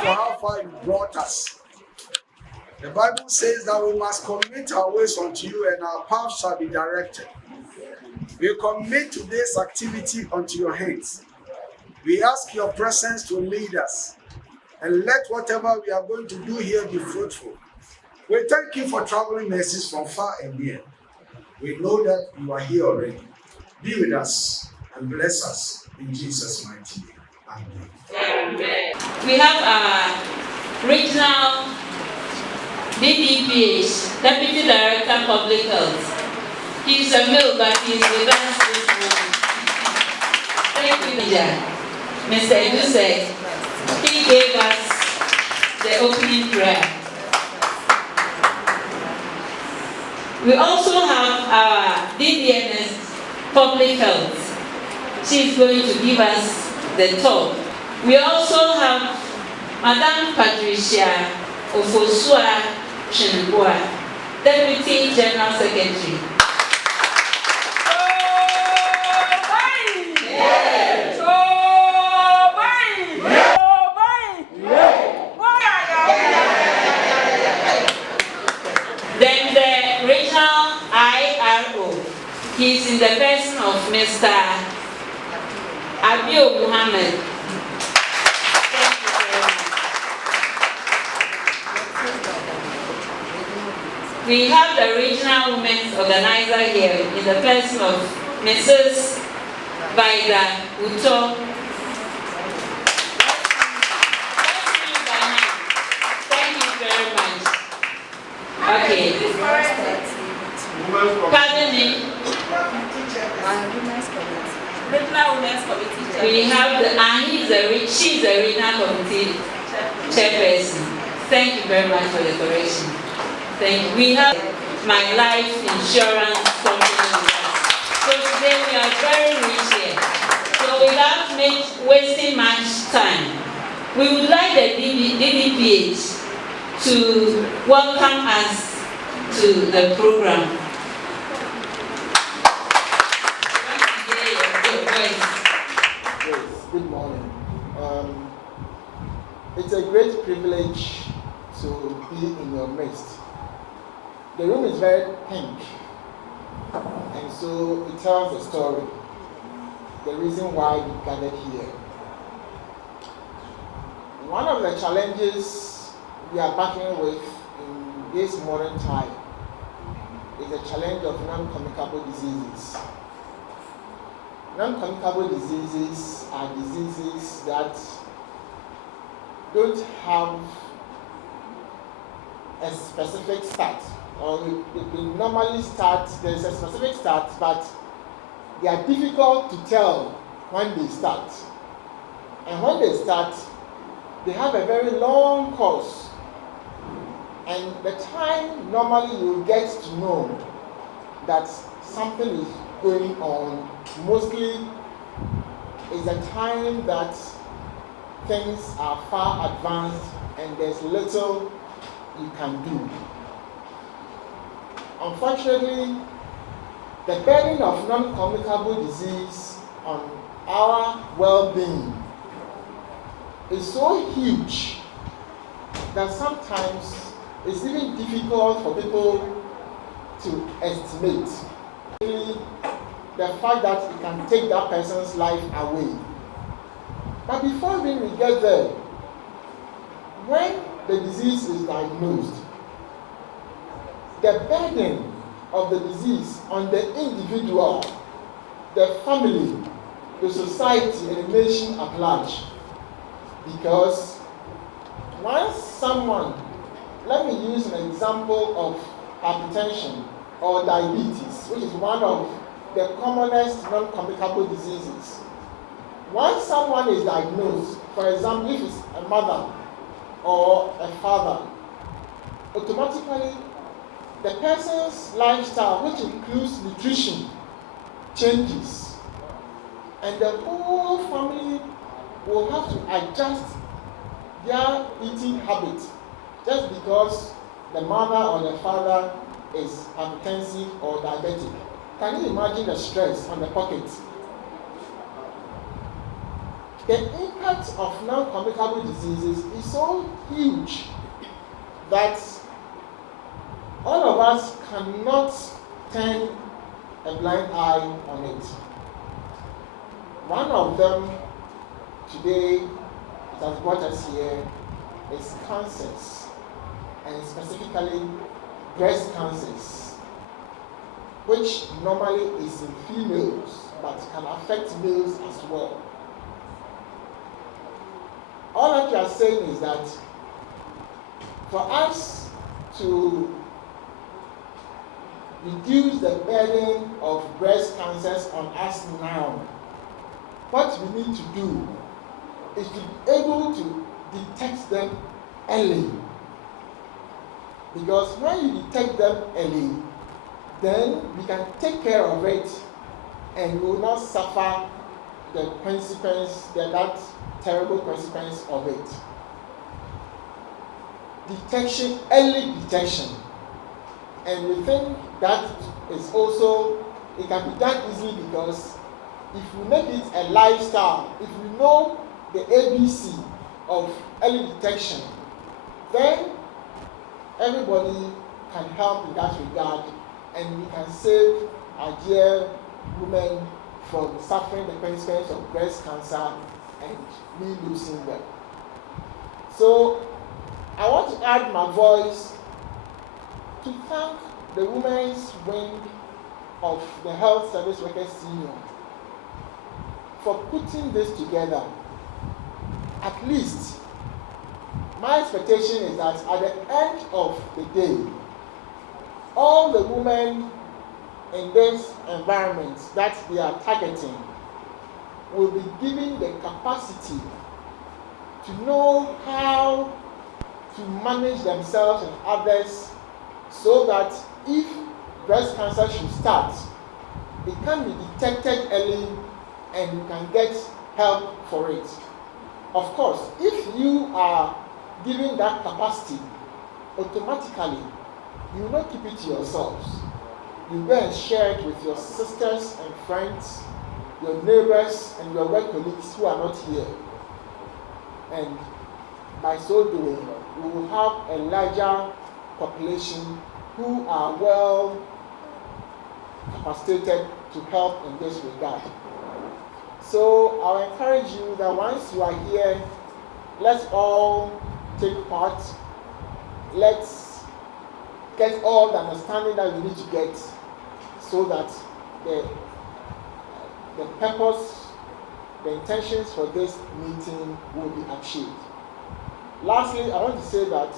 For how far you brought us. The Bible says that we must commit our ways unto you and our paths shall be directed. We commit today's activity unto your hands. We ask your presence to lead us and let whatever we are going to do here be fruitful. We thank you for traveling mercies from far and near. We know that you are here already. Be with us and bless us in Jesus' mighty name. Amen. Amen. We have our regional DDPH, Deputy Director Public Health. He's a male, but he's with us this morning. Thank you, Mr. Edu said he gave us the opening prayer. We also have our DDNS Public Health. She's going to give us the talk. We also have Madam Patricia Ofosua Chinibua, Deputy General Secretary. Then the regional IRO, he's in the person of Mr. Abio Muhammad. We have the regional women's organizer here in the person of Mrs. Vida Uto. Thank you very much. Okay. Pardon me. Regional Women's Committee. We have she's the regional committee chairperson. Thank you very much for the correction. Thank you. We have my life insurance company. So today we are very rich here. So without wasting much time, we would like the DDPH to welcome us to the program. Good morning. It's a great privilege to be in your midst. The room is very pink, and so it tells a story, the reason why we gathered here. One of the challenges we are battling with in this modern time is the challenge of non-communicable diseases. Non-communicable diseases are diseases that don't have a specific start, or they normally start, there's a specific start, but they are difficult to tell when they start. And when they start, they have a very long course. And the time normally you get to know that something is going on, mostly is a time that things are far advanced and there's little you can do. unfortunately, the burden of non-communicable disease on our well-being is so huge that sometimes it's even difficult for people to estimate the fact that it can take that person's life away. But before even we get there, when the disease is diagnosed, the burden of the disease on the individual, the family, the society, and the nation at large. Because once someone, let me use an example of hypertension or diabetes, which is one of the commonest non-communicable diseases. Once someone is diagnosed, for example, if it's a mother or a father, automatically the person's lifestyle, which includes nutrition, changes, and the whole family will have to adjust their eating habits just because the mother or the father is hypertensive or diabetic. Can you imagine the stress on the pocket? The impact of non-communicable diseases is so huge that all of us cannot turn a blind eye on it. One of them today that has brought us here is cancers, and specifically breast cancers, which normally is in females but can affect males as well. All that you are saying is that for us to reduce the burden of breast cancers on us now, what we need to do is to be able to detect them early. Because when you detect them early, then we can take care of it and we will not suffer the consequence, that terrible consequence of it. Detection, early detection. And we think that is also, it can be done easily because if we make it a lifestyle, if we know the ABC of early detection, then everybody can help in that regard, and we can save our dear women from suffering the consequences of breast cancer and me losing them. So I want to add my voice to thank the Women's Wing of the Health Service Workers Union for putting this together. At least, my expectation is that at the end of the day, all the women in this environment that they are targeting will be given the capacity to know how to manage themselves and others so that if breast cancer should start, it can be detected early and you can get help for it. Of course, if you are given that capacity, automatically you will not keep it to yourselves. You go and share it with your sisters and friends, your neighbors and your work colleagues who are not here. And by so doing, we will have a larger population who are well capacitated to help in this regard. So I'll encourage you that once you are here, let's all take part. Let's get all the understanding that we need to get so that the purpose, the intentions for this meeting will be achieved. Lastly, I want to say that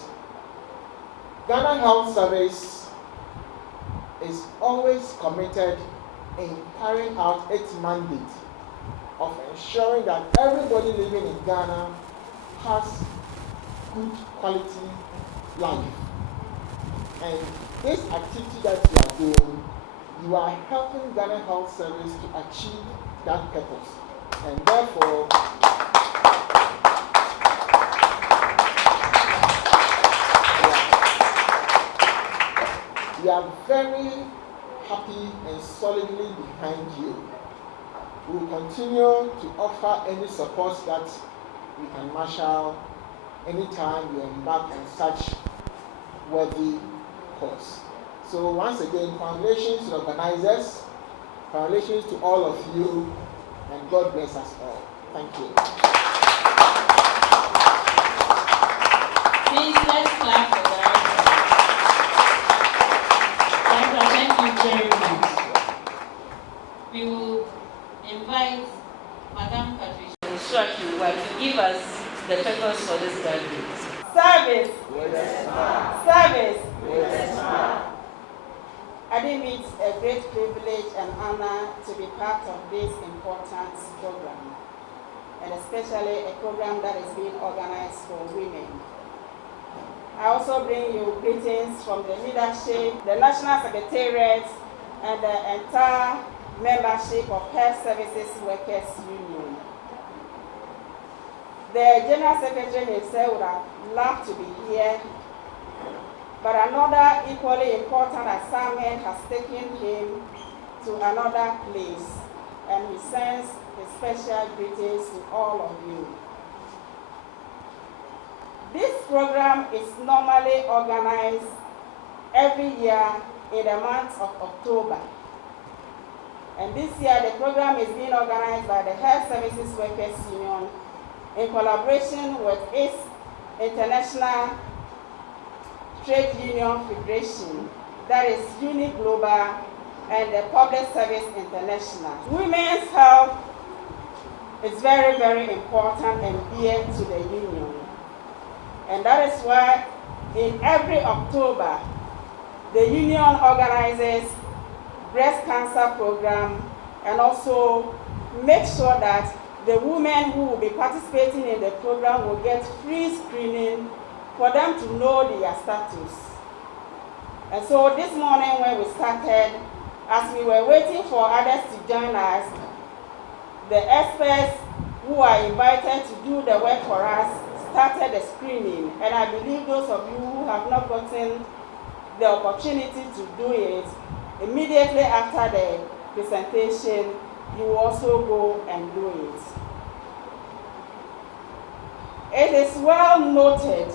Ghana Health Service is always committed in carrying out its mandate of ensuring that everybody living in Ghana has good quality life. And this activity that you are doing, you are helping Ghana Health Service to achieve that purpose. And therefore, We are very happy and solidly behind you. We will continue to offer any support that we can marshal anytime you embark on such worthy cause. So once again, congratulations to the organizers, congratulations to all of you, and God bless us all. Thank you. Please, let's clap for that. Thank you very much. We will invite Madam Patricia Instruction to give us the purpose for this gathering. Service. Yes, ma'am. Service. Yes, ma'am. I think it's a great privilege and honor to be part of this important program, and especially a program that is being organized for women. I also bring you greetings from the leadership, the National Secretariat, and the entire membership of Health Services Workers Union. The General Secretary himself would have loved to be here, but another equally important assignment has taken him to another place, and he sends his special greetings to all of you. This program is normally organized every year in the month of October. And this year the program is being organized by the Health Services Workers Union in collaboration with its International Trade Union Federation, that is Uni Global, and the Public Service International. Women's health is very, very important and dear to the union. And that is why in every October, the union organizes breast cancer program and also make sure that the women who will be participating in the program will get free screening for them to know their status. And so this morning when we started, as we were waiting for others to join us, the experts who are invited to do the work for us started the screening. And I believe those of you who have not gotten the opportunity to do it, immediately after the presentation, you will also go and do it. It is well noted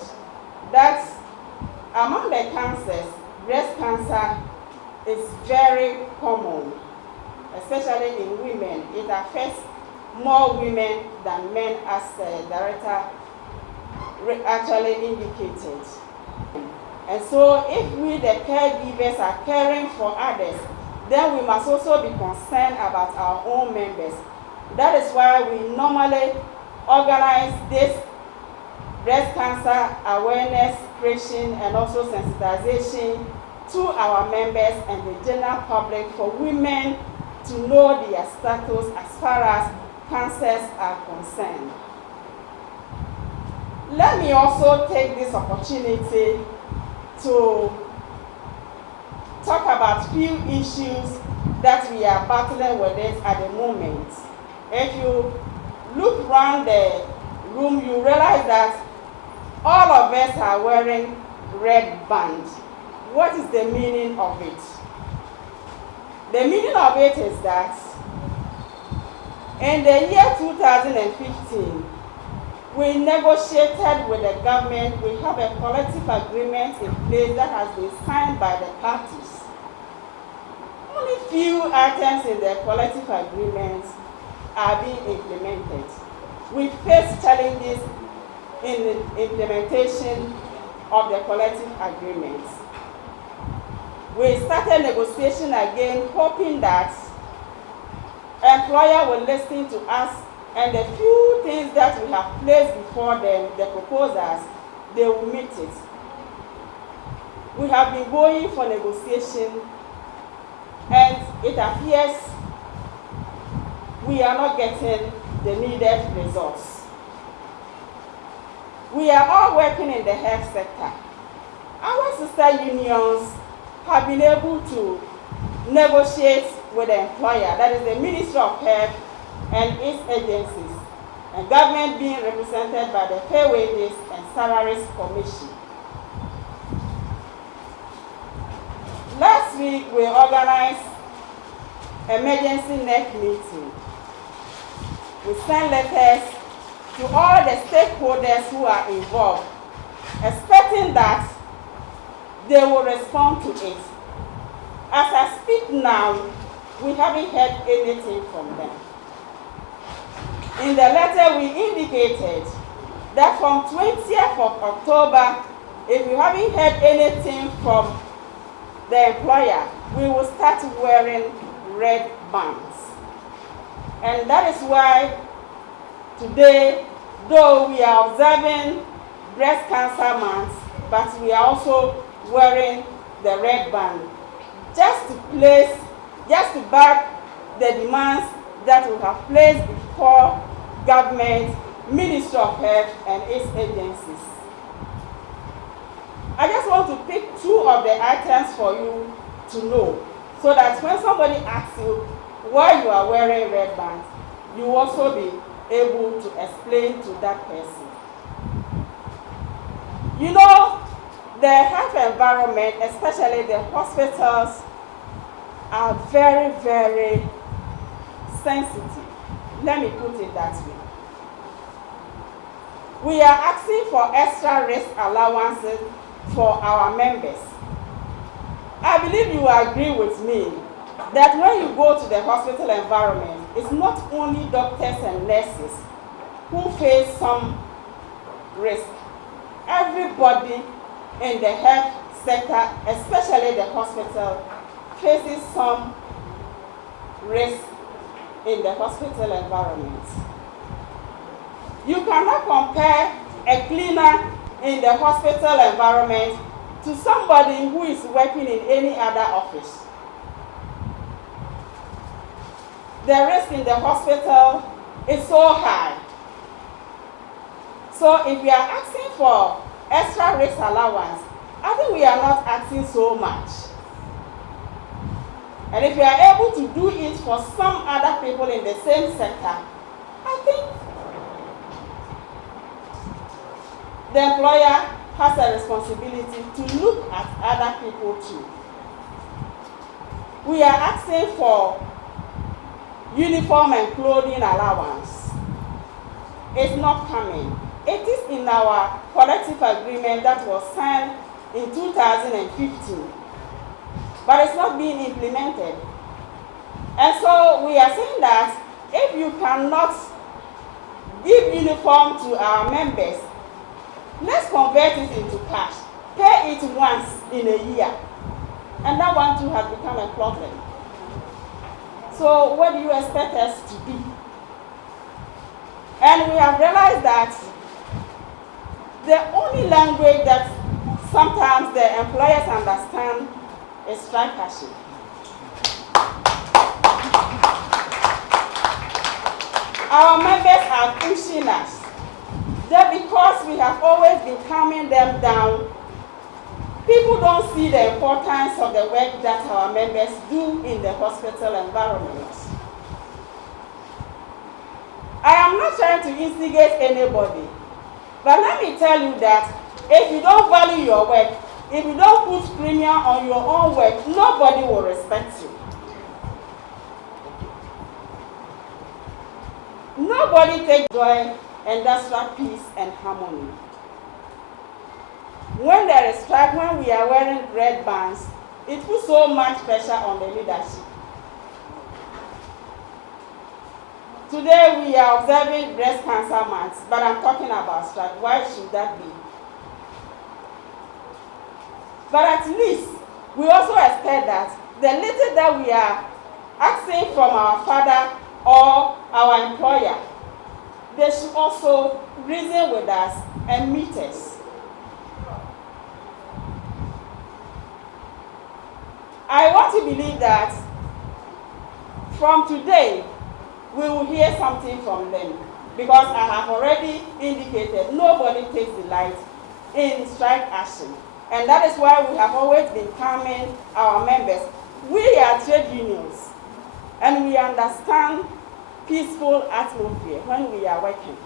that among the cancers, breast cancer is very common, especially in women. It affects more women than men, as the director actually indicated. And so if we, the caregivers, are caring for others, then we must also be concerned about our own members. That is why we normally organize this breast cancer awareness, preaching, and also sensitization to our members and the general public for women to know their status as far as cancers are concerned. Let me also take this opportunity to talk about few issues that we are battling with it at the moment. If you look around the room, you realize that all of us are wearing red bands. What is the meaning of it? The meaning of it is that in the year 2015, we negotiated with the government. We have a collective agreement in place that has been signed by the parties. Only few items in the collective agreement are being implemented. We face challenges in the implementation of the collective agreements. We started negotiation again, hoping that employer will listen to us, and the few things that we have placed before them, the proposals, they will meet it. We have been going for negotiation, and it appears we are not getting the needed results. We are all working in the health sector. Our sister unions have been able to negotiate with the employer, that is the Ministry of Health and its agencies, and government being represented by the Fair Wages and Salaries Commission. last week we organized emergency NEC meeting. We sent letters to all the stakeholders who are involved, expecting that they will respond to it. As I speak now, we haven't heard anything from them. In the letter, we indicated that from 20th of October, if we haven't heard anything from the employer, we will start wearing red bands. And that is why today, though we are observing Breast Cancer Month, but we are also wearing the red band, just to back the demands that we have placed before government, Ministry of Health, and its agencies. I just want to pick two of the items for you to know, so that when somebody asks you why you are wearing red bands, you will also be able to explain to that person. You know, the health environment, especially the hospitals, are very, very sensitive. Let me put it that way. We are asking for extra risk allowances for our members. I believe you will agree with me that when you go to the hospital environment, it's not only doctors and nurses who face some risk. Everybody in the health sector, especially the hospital, faces some risk in the hospital environment. You cannot compare a cleaner in the hospital environment to somebody who is working in any other office. The risk in the hospital is so high. So if we are asking for extra risk allowance, I think we are not asking so much. And if we are able to do it for some other people in the same sector, I think the employer has a responsibility to look at other people too. We are asking for uniform and clothing allowance. It's not coming. It is in our collective agreement that was signed in 2015, but it's not being implemented. And so we are saying that if you cannot give uniform to our members, let's convert it into cash. Pay it once in a year. And that one too has become a problem. So what do you expect us to do? And we have realized that the only language that sometimes the employers understand is strike action. Our members are pushing us. That because we have always been calming them down, people don't see the importance of the work that our members do in the hospital environment. I am not trying to instigate anybody, but let me tell you that if you don't value your work, if you don't put premium on your own work, nobody will respect you. Nobody takes joy and that's what peace and harmony. When there is strike, when we are wearing red bands, it puts so much pressure on the leadership. Today we are observing Breast Cancer Month, but I'm talking about strike. Why should that be? But at least we also expect that the little that we are asking from our father or our employer, they should also reason with us and meet us. I want to believe that from today, we will hear something from them, because I have already indicated nobody takes delight in strike action. And that is why we have always been calming our members. We are trade unions, and we understand peaceful atmosphere when we are working.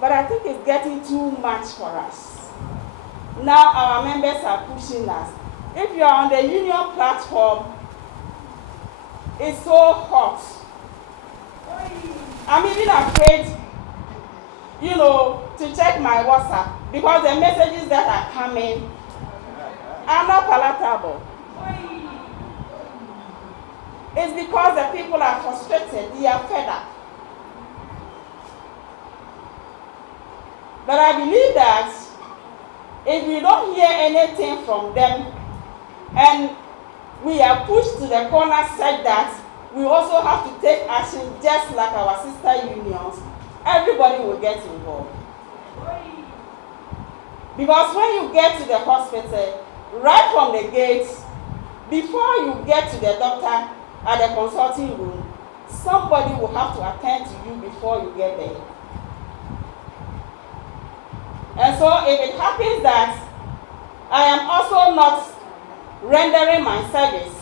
But I think it's getting too much for us. Now our members are pushing us. if you are on the union platform, it's so hot. I'm even afraid, to check my WhatsApp because the messages that are coming are not palatable. It's because the people are frustrated, they are fed up. But I believe that if we don't hear anything from them and we are pushed to the corner such that we also have to take action just like our sister unions, everybody will get involved. Because when you get to the hospital, right from the gate, before you get to the doctor at the consulting room, somebody will have to attend to you before you get there. And so if it happens that I am also not rendering my service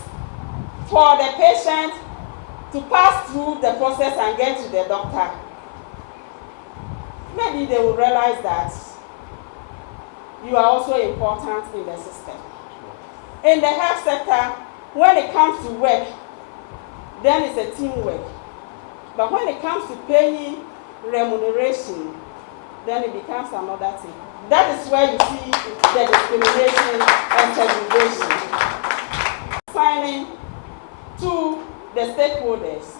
for the patient to pass through the process and get to the doctor, maybe they will realize that you are also important in the system. In the health sector, when it comes to work, then it's a teamwork. But when it comes to paying remuneration, then it becomes another thing. That is where you see the discrimination and segregation. Signing to the stakeholders,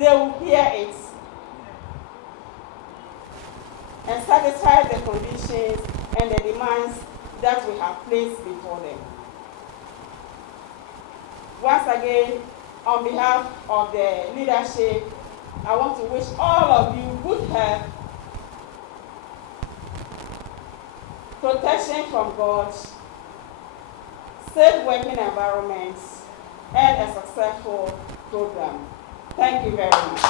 they will hear it and satisfy the conditions and the demands that we have placed before them. Once again, on behalf of the leadership, I want to wish all of you good health, protection from God, safe working environments, and a successful program. Thank you very much.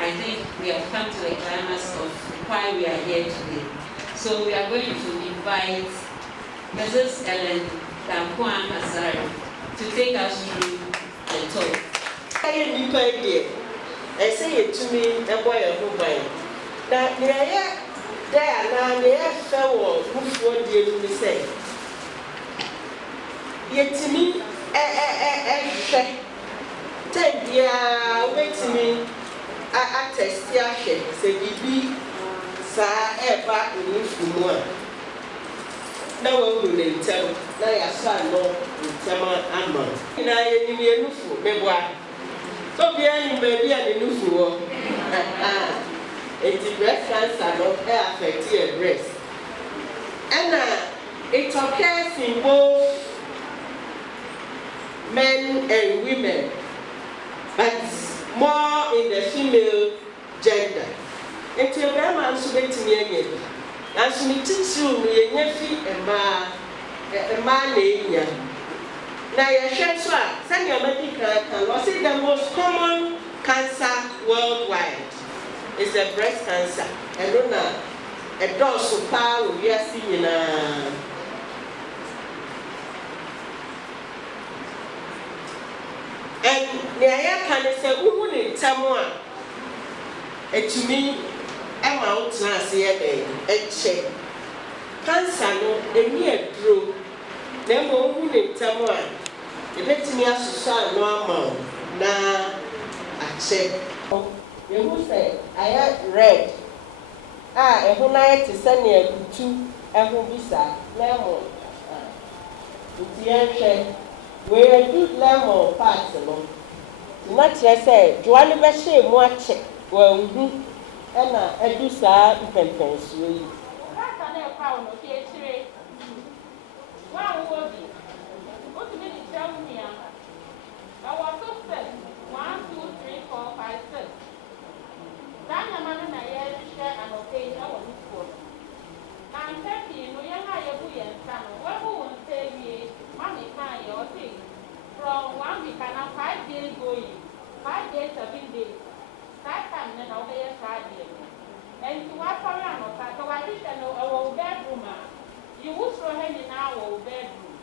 I think we have come to the climax of why we are here today. So we are going to invite Mrs. Ellen Dankwan Asari to take us through the talk. I say it to me, a boy of mobile. Now, there, they fell before the say. Yet to me, take the wait to me. I test ya say bibi sa eba ni fumu na wo ru le ntem na ya sa no ntem ama na ye ni enufu meboa so bia ni baby ani nufu wo enti breast cancer no affect your breast and it occurs in both men and women, but more in the female gender. And to a man, so let me again. And so me teach you, me nephew and a man in ya. Now, your share so, send your medical was it the most common cancer worldwide? Is the breast cancer. And don't know a dose of power we are seeing. And Naya can say, who in Tamua? And to me, I'm out now, see a check. Cancer, no, a mere drew. Then, who in Tamua? The veterinary society, no amount. Now, I check. You who say, I had read. And who like to send you to a who visa, lemon. It's your check. We are good lemon parts alone. Not just say, do I never say more check? Well, and I do say, you can pencil. From 1 week and 5 days going, 5 days, 7 days. That time, then I'll be a Friday. And to what for an offer, so I think I know our bedroom. You would throw him in our bedroom.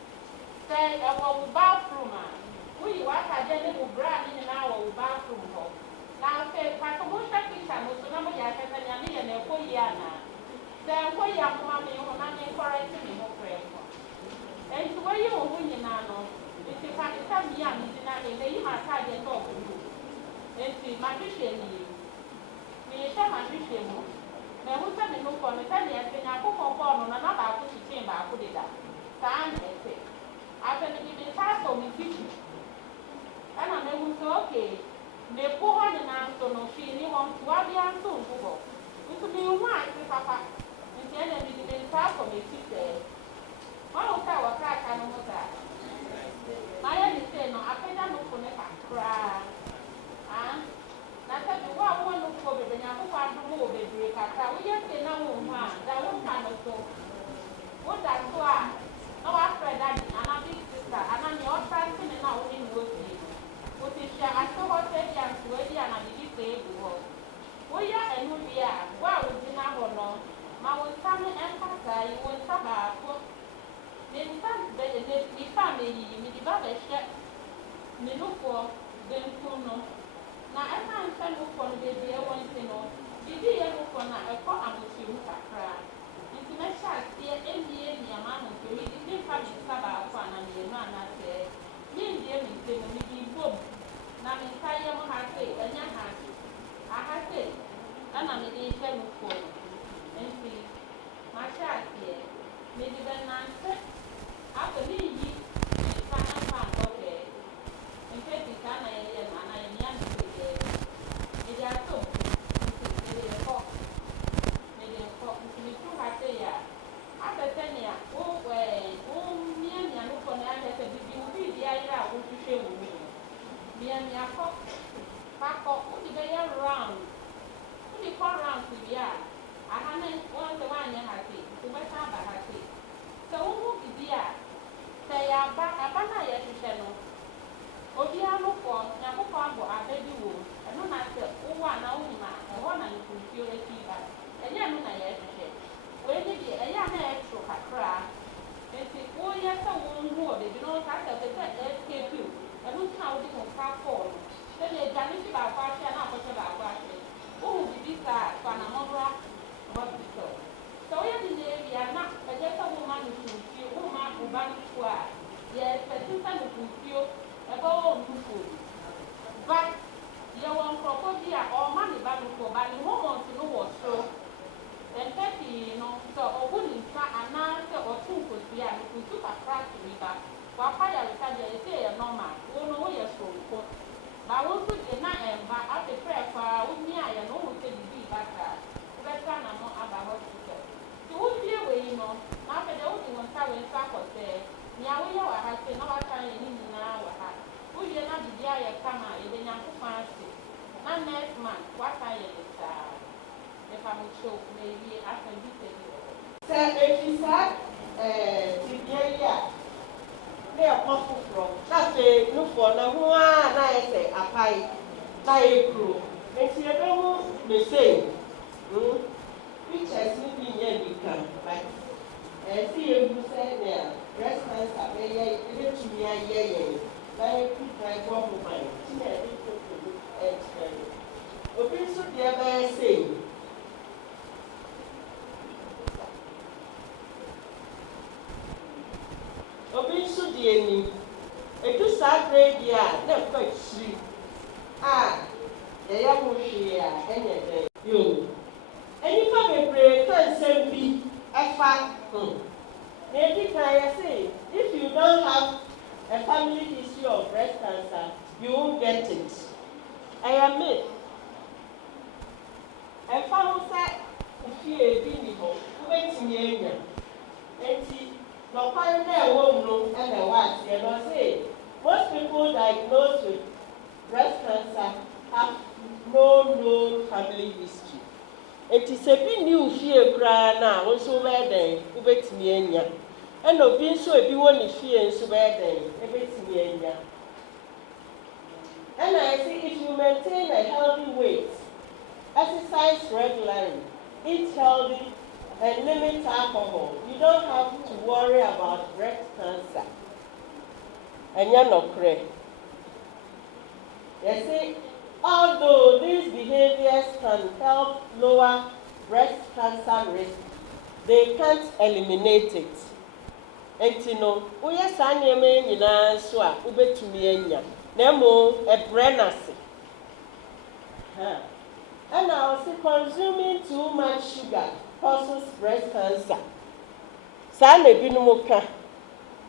Say, our bathroom. We what I did will brand in our bathroom. Now, say, Patamusha Kitchen, so nobody has any and a poyana. Then why you are mommy or nanny correcting me more prayer? And to where you are winning now, if you can't tell me, I'm in the you must have your dog. And see, my vision, me share my vision. Now, who tell me no for me? Tell me, I think I cook on born on another put it in by put it up. Time, I say. After the baby has told me, and I may say, okay, they pull on an answer, no, she wants to have the answer. It will be one, Papa. And the enemy didn't start for me, she said. One of our crack, I know that. My enemy said, no, I can't look for me, cry. And that's what I want to go with the young one to move the break. We just say, no, man, that won't kind of so. What that's why. No, I said that, and I'm big sister, and I'm your person, and now in good thing. What is she? I saw what they can do, and I did say, we are and we are. Well, we did not know. My own family emphasize, you won't have a book. Then the family, me the Baba share, me look for them to know. Now, I can't send look for the baby, I want to know. Did you look for now? I call and with you, cry. International, dear, NBA, the amount of you, we didn't have the Sabbath one and the man that said, me and dear, me say, we be boom. Now, in Kaya, I say, and your hand. I have said, and I'm a day for and see, my child here, maybe then answer. After me, you can't find okay. In fact, you can't, and I am young to get it. Are so, maybe a cock, maybe a cock, maybe 2 hard day. After 10 years, oh, well, me and you look on the other side, you will be the idea of what you share with me. Me and your cock, pack up, put the air around. Put the car around to the yard. I haven't one the one you have to wait up by her feet. So, who is the say, I banner yet to channel. Oh, dear, look for, now, who can't go a baby wood. And no matter, oh, one only man, and one and you feel a fever. And yet, no, I yet to check. When you get a young extra cry, and say, oh, yes, I won't go, they do not have to escape you. And look how they can car fall. Then they damage about fashion, not about fashion. Oh, this one a mother, what we saw. So, we are not a just a woman who feel, woman who ban square. Yes, a sister who feel about food. But you want crocodile or money back for, but you won't to know what so. Then 30, so a wooden car and answer or 2 could be and we took a crack to river. While fire is say a normal, we know where you're so. But I won't put the night and back at the prayer for me. I know who said be back there. Better than I'm not about hospital. So, who be away, now for the only one time when Sako said, Now we have to know what time in our house. Who you not be there, come out, you didn't have to fancy. Not next month, what time is the family show, maybe after this. So, if you said, they are awful from. That's a look for no one. I say, a pie, die crew. And she don't the same. Which has not been yet become. But see if you say there, breast cancer, they give to me a year. Very quick, I go for mine. She had it to experiment. Open so the other say. Obi nso di eni edu saa grade a na kwa chiri a ye ya mo hwe a enye den yo enipa bebre kan sem bi efa na edi kan ya say if you don't have a family history of breast cancer you won't get it. I am it efa ho say ofie bi ni ho ubetimi enya enti no find their home room and the what you know say most people diagnosed with breast cancer have no known family history. It is a bit new fear cry now, also where then ubetimi enya. And no being so if you want to fear so where then ubetimi enya. And I say if you maintain a healthy weight, exercise regularly, eat healthy, and limit alcohol, you don't have to worry about breast cancer. And you're not correct. They say, although these behaviors can help lower breast cancer risk, they can't eliminate it. And you know, we are saying, you know, so I bet to me, Nemo, a brenasi. And I was consuming too much sugar causes breast cancer. Sane binumuka.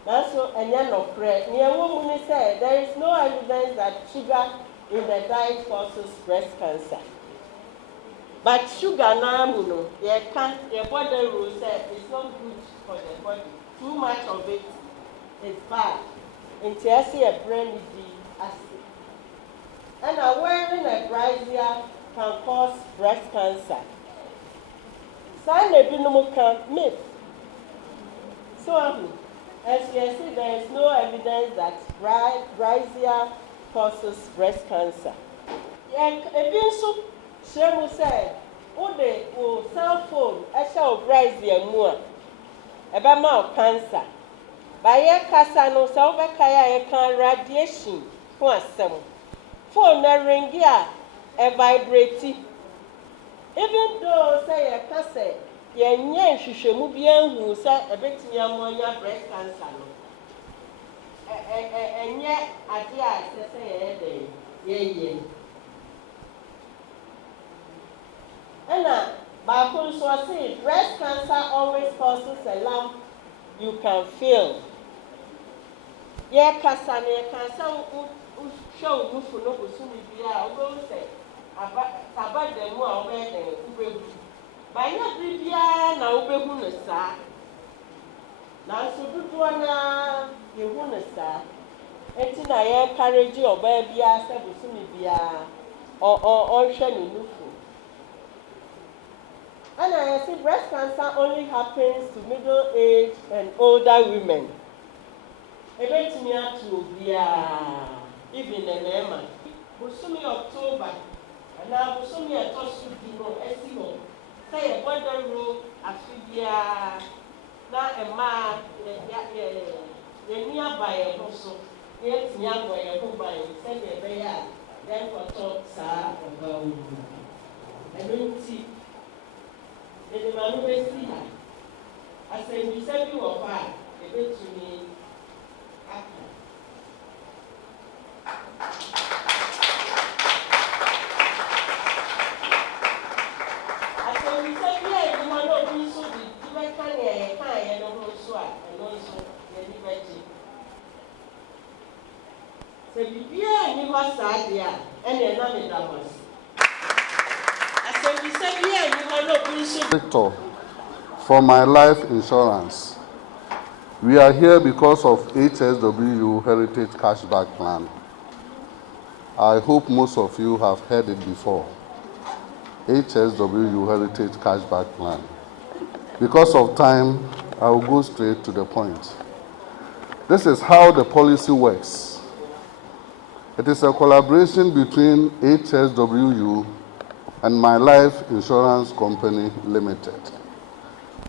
That's so and then of bread. Near woman said there is no evidence that sugar in the diet causes breast cancer. But sugar now, you can't. Your body will say it's not good for the body. Too much of it is bad. Until I see a brain acid. And wearing a brazier can cause breast cancer. Sane binumuka myth. So as you see, there is no evidence that brazier causes breast cancer. Ebi Shemu said, "O cell phone, I shall brazier more. About cancer. By your cancer, no silver kaya can radiation for some. Phone na ringia a vibrating. Even though say a cancer, ye shishemu bien who say a bit yamonia breast cancer. And yet, I say, yeah. And Bakun so say breast cancer always causes a lump you can feel. Yeah, cancer show you for no usumi bia, we say about the more ube. By not bia na ube hunesa. Now so do na you hunesa. Enti na ye encourage your baby as usumi bia or sheni nufu. And I see breast cancer only happens to middle-aged and older women. Even to me even in Emma. Busumi October, and now Busumi a tosu dino, esimo. Say a border road, a fibia, now a man, nearby a hoso, yet young boy, who by send a bear, then for talk, sir, about I don't see. The man who is here, I said, we said you were fine, a bit to me. I said, we said, yeah, you want to be so big, you might can't and also, and also, the liberty. Said, yeah, you must start there, and then I'm in Damas. Victor, for my life insurance. We are here because of HSW Heritage Cashback Plan. I hope most of you have heard it before. HSW Heritage Cashback Plan. Because of time, I will go straight to the point. This is how the policy works. It is a collaboration between HSW and My Life Insurance Company Limited.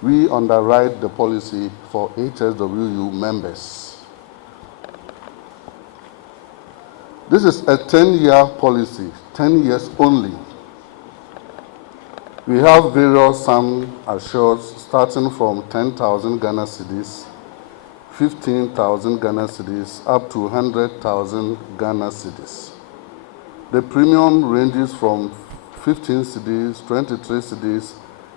We underwrite the policy for HSW members. This is a 10-year policy, 10 years only. We have various sum assured starting from 10,000 Ghana cedis, 15,000 Ghana cedis, up to 100,000 Ghana cedis. The premium ranges from 15 cedis, 23 cedis,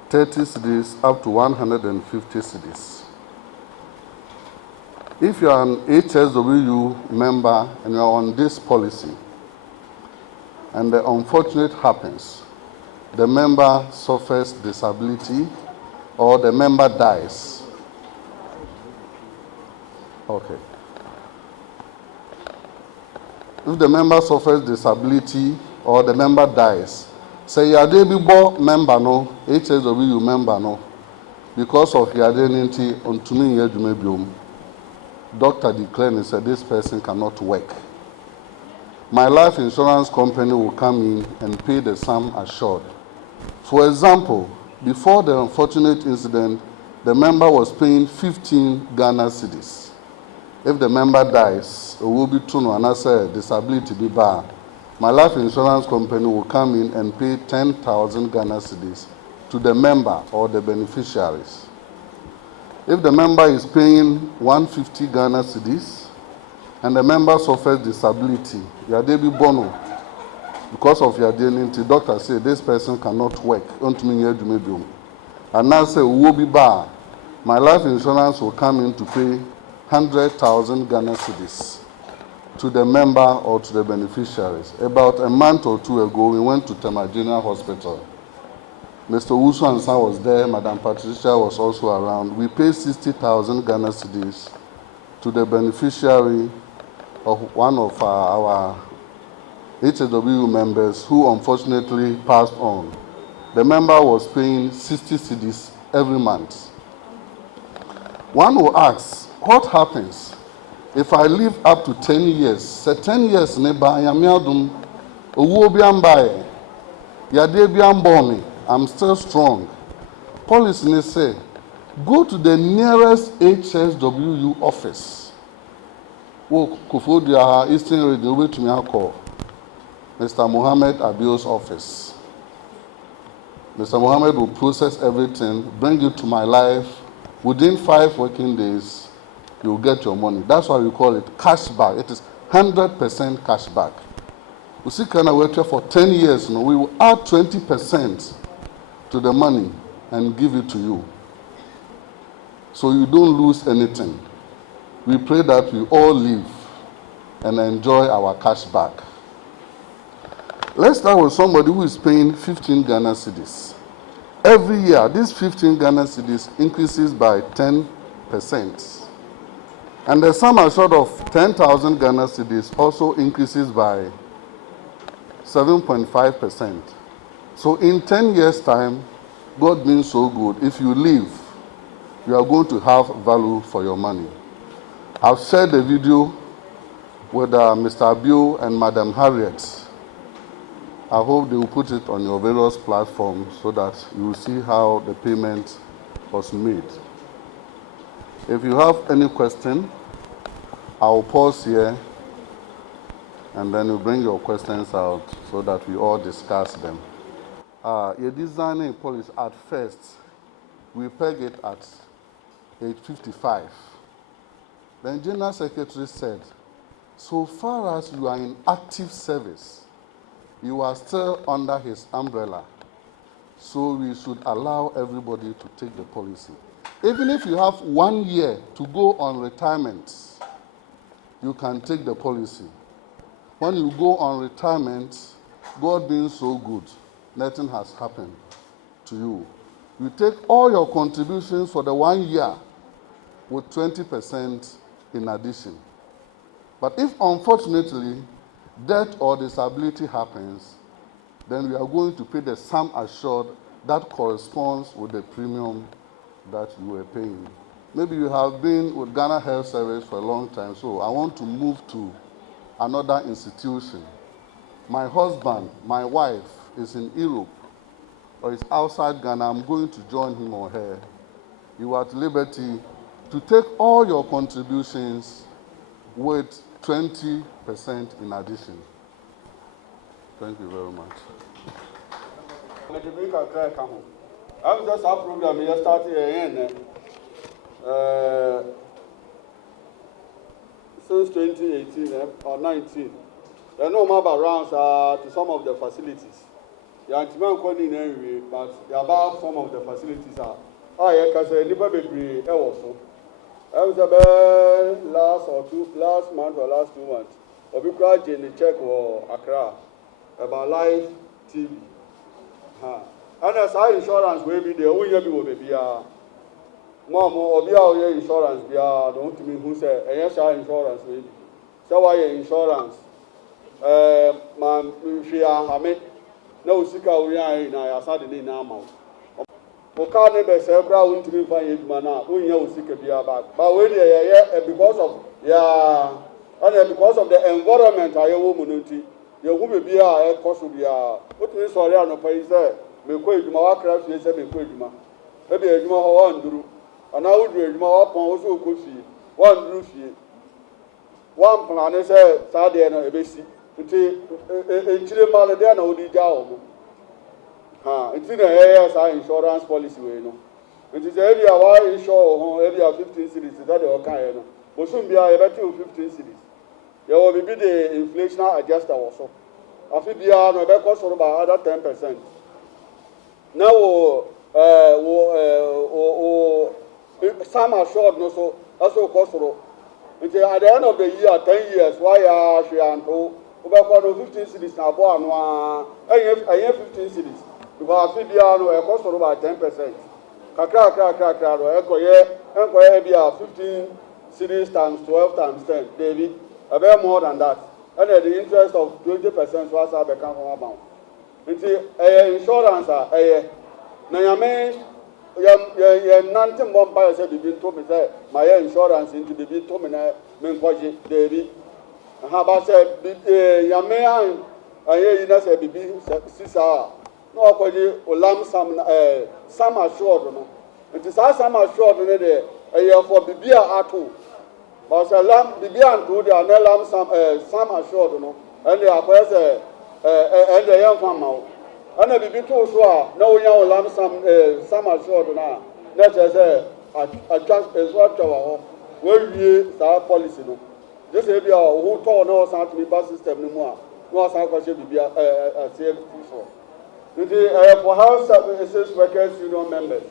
30 cedis, up to 150 cedis. If you are an HSW member and you are on this policy, and the unfortunate happens, the member suffers disability or the member dies. Okay. If the member suffers disability or the member dies, say Yadebibo member no, HSW member no, because of your identity on to me Yadumebium, doctor declared that this person cannot work. My life insurance company will come in and pay the sum assured. For example, before the unfortunate incident, the member was paying 15 Ghana cedis. If the member dies, it will be true and I say disability be bar. My life insurance company will come in and pay 10,000 Ghana cedis to the member or the beneficiaries. If the member is paying 150 Ghana cedis and the member suffers disability, Yadebi Bono, because of your dignity, doctor say this person cannot work. And now say, will be bar. My life insurance will come in to pay 100,000 Ghana cedis to the member or to the beneficiaries. About a month or two ago, we went to Tema General Hospital. Mr. Wusu Ansa was there, Madam Patricia was also around. We paid 60,000 Ghana cedis to the beneficiary of one of our HSW members who unfortunately passed on. The member was paying 60 cedis every month. One will ask, what happens if I live up to 10 years? Say 10 years, I'm still strong. Policy say, go to the nearest HSWU office. Koforidua Eastern Region, wait to me, I'll call Mr. Mohammed Abiyo's office. Mr. Mohammed will process everything, bring it to my life. Within 5 working days, you'll get your money. That's why we call it cashback. It is 100% cashback. We see kind of work for 10 years, we will add 20% to the money and give it to you. So you don't lose anything. We pray that we all live and enjoy our cashback. Let's start with somebody who is paying 15 Ghana cedis. Every year, this 15 Ghana cedis increases by 10%. And the sum assured of 10,000 Ghana cedis also increases by 7.5%. So in 10 years' time, God being so good, if you live, you are going to have value for your money. I've shared the video with Mr. Abiyo and Madam Harriet. I hope they will put it on your various platforms so that you will see how the payment was made. If you have any question, I'll pause here and then you bring your questions out so that we all discuss them. Your designing policy at first, we peg it at age 55. Then General Secretary said, so far as you are in active service, you are still under his umbrella. So we should allow everybody to take the policy. Even if you have 1 year to go on retirement, you can take the policy. When you go on retirement, God being so good, nothing has happened to you. You take all your contributions for the 1 year with 20% in addition. But if unfortunately death or disability happens, then we are going to pay the sum assured that corresponds with the premium that you were paying. Maybe you have been with Ghana Health Service for a long time, so I want to move to another institution. My husband, my wife is in Europe or is outside Ghana, I'm going to join him or her. You are at liberty to take all your contributions with 20% in addition. Thank you very much. I'm just a program here started since 2018 or 19. There are no more rounds to some of the facilities. The anti-man calling anyway, but about some of the facilities are. Because anybody also. I was about last month or last 2 months. Or we cried in the check or Accra about live TV. And as our insurance will be there, we will be Mom or be our insurance, be don't to me who say, yes, our insurance will be. So why insurance? Man, if you are Hamid, no sika we are in our Saturday now. Oka nebe sebra won't be fine mana unya usike bia back but when because of the environment aye wo mununti ye hu be bia e koso bia otumi sori anopai say me ko eduma wa kra fie say me ko eduma e be eduma ho wa nduru ana wo du eduma wa pon wo so ko fie wa nduru fie wa plan say sa de no e be si nti enchire ma le de na odi ja o it's in a insurance policy way, no. Nti sɛ ebi a wa insure ho ebi a 15 cities that they ɔka yɛ no. Bosom bia yɛbɛte 15 cities. Yɛwɔ bibi de inflational adjuster wɔ so. Afi bia no ɛbɛkɔ soro ba other 10%. Na wo some assured no so also kɔ soro. Nti at the end of the year 10 years why ya hwe anto wobɛkɔ no 15 cities na abo ano a ɛyɛ 15 cities because afi bia no ɛkɔ soro ba 10%. Kakra no ɛkɔyɛ bi a 15 cities times 12 times 10 David a bit more than that and the interest of 20% was a become from amount nti insurance a na yame nante mbɔ mpa sɛ bibi to me sɛ my insurance into bibi to me na me nkɔgye David ha ba sɛ yame ayɛ yi na sɛ bibi sisa no akɔgye olam sam assured no nti saa sam assured no de ɛyɛ for bibi a ato but sɛ lam bibi anto de ana lam sam assured no ɛne akɔyɛ sɛ ɛde yɛ mfa ma wo ɛna bibi to so a na wonya wo lam sam assured no a na kyerɛ sɛ atwa ɛso atwa wɔ hɔ wɔawie saa policy no gye sɛ bi a wo tɔɔ na ɔsan tumi ba system no mu a na ɔsan kɔhyɛ bibi aseɛ foforɔ nti for house services workers union members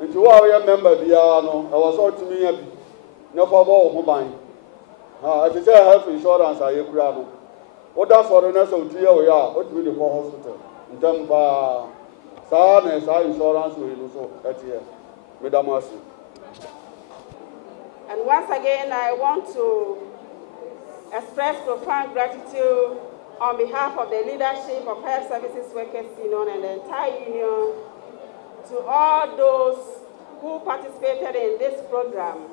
nti wo a woyɛ member biara no ɛwɔ sɛ ɔtumi nya bi na fa bɔ wo ho ban ɛte sɛ health insurance a yɛkura no woda sɔre na sɛ wotu yɛ wo yɛ a wotumi de kɔ hospital ntam paa saa na saa insurance wei no so ɛteɛ meda mo ase. And once again, I want to express profound gratitude on behalf of the leadership of Health Services Workers Union and the entire union to all those who participated in this program.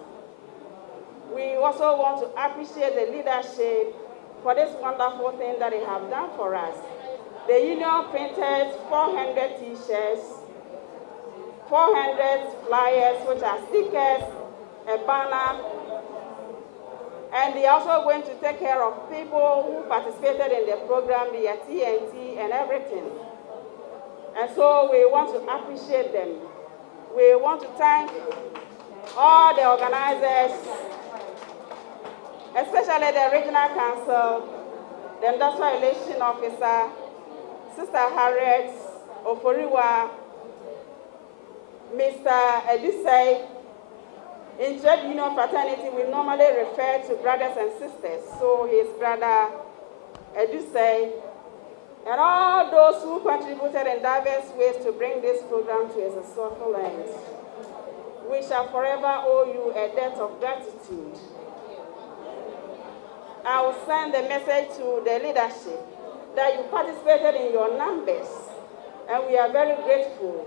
We also want to appreciate the leadership for this wonderful thing that they have done for us. The union printed 400 t-shirts, 400 flyers, which are stickers, a banner, and they are also going to take care of people who participated in the program, via TNT and everything. And so we want to appreciate them. We want to thank all the organizers, especially the regional council, the industrial relation officer, Sister Harriet Koforidua, Mr. Edusei. In trade union fraternity, we normally refer to brothers and sisters. So his brother Edusei, and all those who contributed in diverse ways to bring this program to a successful end. We shall forever owe you a debt of gratitude. I will send a message to the leadership that you participated in your numbers, and we are very grateful.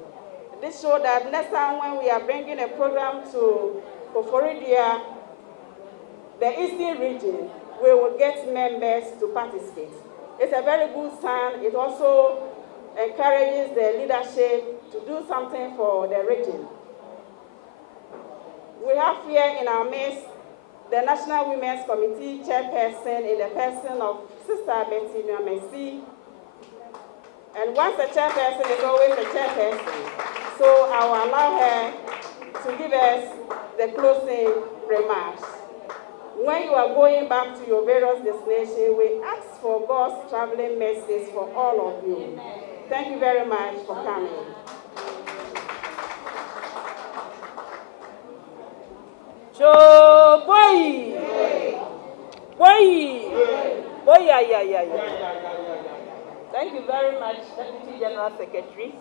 This shows that next time when we are bringing a program to Koforidua, the Eastern region, we will get members to participate. It's a very good sign. It also encourages the leadership to do something for the region. We have here in our midst the National Women's Committee chairperson in the person of Sister Betty Nwamesi. And once a chairperson is always a chairperson. So I will allow her to give us the closing remarks. When you are going back to your various destinations, we ask for God's traveling mercies for all of you. Amen. Thank you very much for coming. So, boy, yeah. Thank you very much, Deputy General Secretary,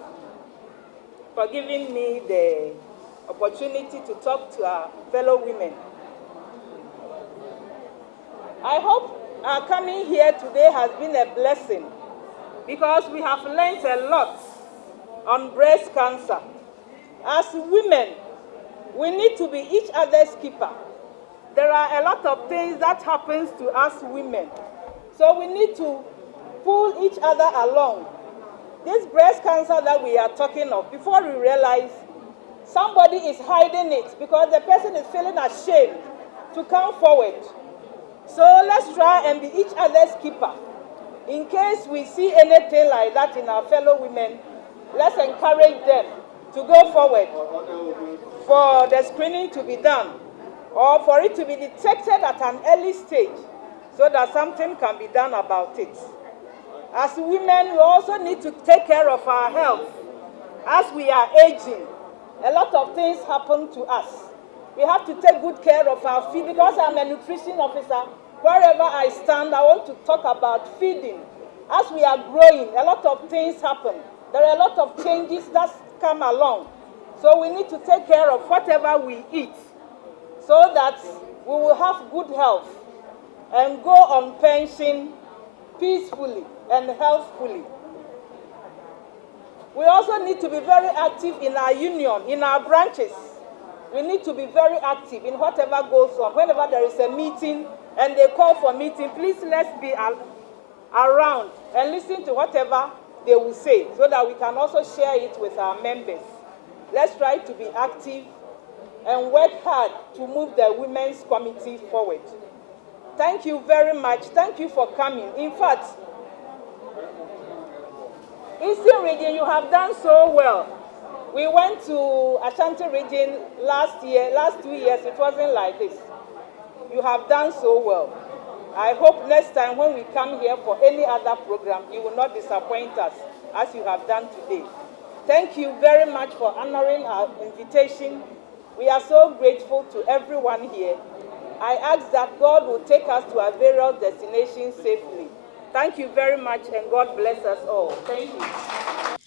for giving me the opportunity to talk to our fellow women. I hope our coming here today has been a blessing because we have learned a lot on breast cancer. As women, we need to be each other's keeper. There are a lot of things that happens to us women. So we need to pull each other along. This breast cancer that we are talking of, before we realize, somebody is hiding it because the person is feeling ashamed to come forward. So let's try and be each other's keeper. In case we see anything like that in our fellow women, let's encourage them to go forward for the screening to be done or for it to be detected at an early stage so that something can be done about it. As women, we also need to take care of our health. As we are aging, a lot of things happen to us. We have to take good care of our feed. Because I'm a nutrition officer, wherever I stand, I want to talk about feeding. As we are growing, a lot of things happen. There are a lot of changes that come along. So we need to take care of whatever we eat so that we will have good health and go on pension peacefully and healthfully. We also need to be very active in our union, in our branches. We need to be very active in whatever goes on. Whenever there is a meeting and they call for meeting, please let's be around and listen to whatever they will say so that we can also share it with our members. Let's try to be active and work hard to move the women's committee forward. Thank you very much. Thank you for coming. In fact, Eastern region, you have done so well. We went to Ashanti region last 2 years, it wasn't like this. You have done so well. I hope next time when we come here for any other program, you will not disappoint us as you have done today. Thank you very much for honoring our invitation. We are so grateful to everyone here. I ask that God will take us to our various destinations safely. Thank you very much and God bless us all. Thank you.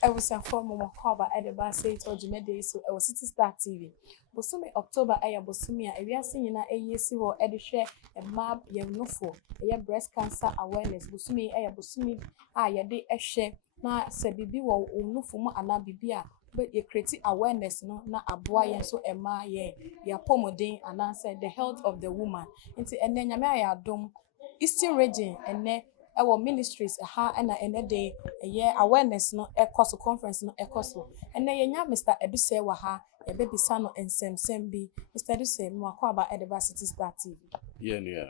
I was a former cover at the bus say to Jimmy so I was Citistar TV. Bosumi October I Bosumia, a year singing a year see or Eddie share a map Yenofo, a year breast cancer awareness. Bosumi I Bosumi, ya de a share. Na se bibi wo onufumu ana bibia but ye create awareness no na aboa yen so ema ye ya pomodin ana say the health of the woman nti enne nyame ayadom Eastern region enne ewo ministries ha na enne de ye awareness no ekoso conference no ekoso enne ye nya Mr. Eduse wa ha ye bebisa no ensem bi Mr. Eduse mo akwa ba Edeba Citistar TV yeah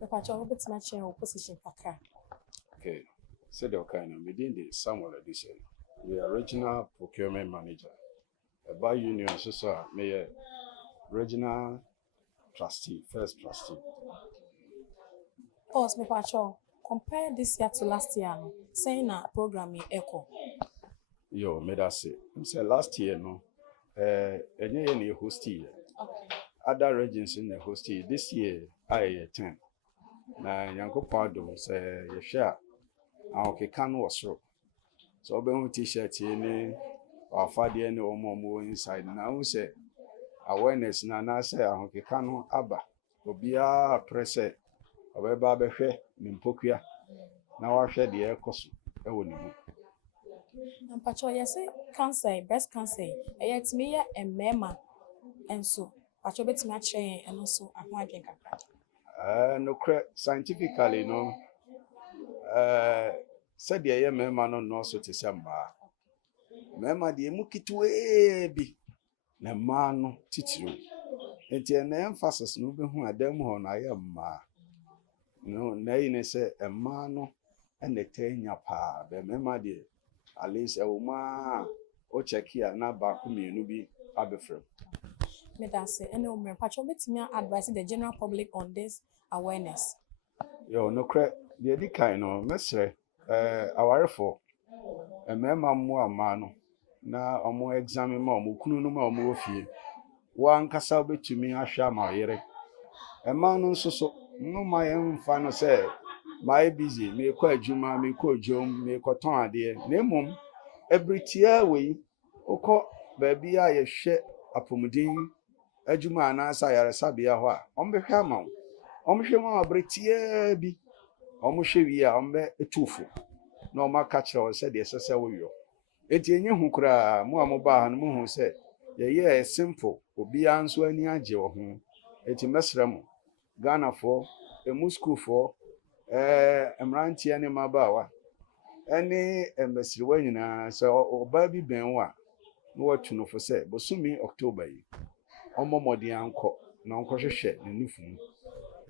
the pacho obetima chair opposition kaka. okay. Said the kind of within the Samuel edition. We are regional procurement manager. By union, so mayor, regional trustee, first trustee. Pause me pacho. Compare this year to last year, no. Saying a program in echo. Yo, made us say. Say last year, no. Any hostie. Okay. Other regions in the hostie. This year, I 10. Na yanko pardon say you share. Okay, can was so. So ben t-shirt any or father any or more inside. Now say awareness na say okay can aba. Obia press obeba behwe nimpokua. Na wa hwe de ekoso e woni mu. Pacho you say cancer, breast cancer. Yet me ya emema enso. Pacho betimi a chain and also a hwadwen kakra. No scientifically no said the year member no so to say member the mukitwe bi na ma no titiro enti na emphasis no be hu adam ho na ya ma no na yin say emma no na tanya pa be member the at least e wo ma o check here na ba ku mienu bi abefrem Me that say any woman pacho betimi advise the general public on this awareness. Yo no the di kind no mesre awarefo emema mu ama no na omo examine ma omo kunu no ma omo ofie wa nkasa betumi ahwa ma yere ema no nso so no ma yemfa no say my busy me kwa adwuma me kwa ojom me koton ade na emom ebritia we okọ ba bia ye hwe apomudin adwuma na asa yare sabia ho a ombehwe ama omhwe ma ebritia bi omhwe wi a ombe etufu na omaka kire se de sese wo yo enti enye hu kura mu amoba ha no mu hu se ye simple obi anso ani age wo ho enti mesrem Ghana for emu school for emrantie ne mabawa eni embesiriwa nyina se oba bi ben wa no watu no fo se bosumi October yi omomodi anko na onko hwehwe ne nufu mu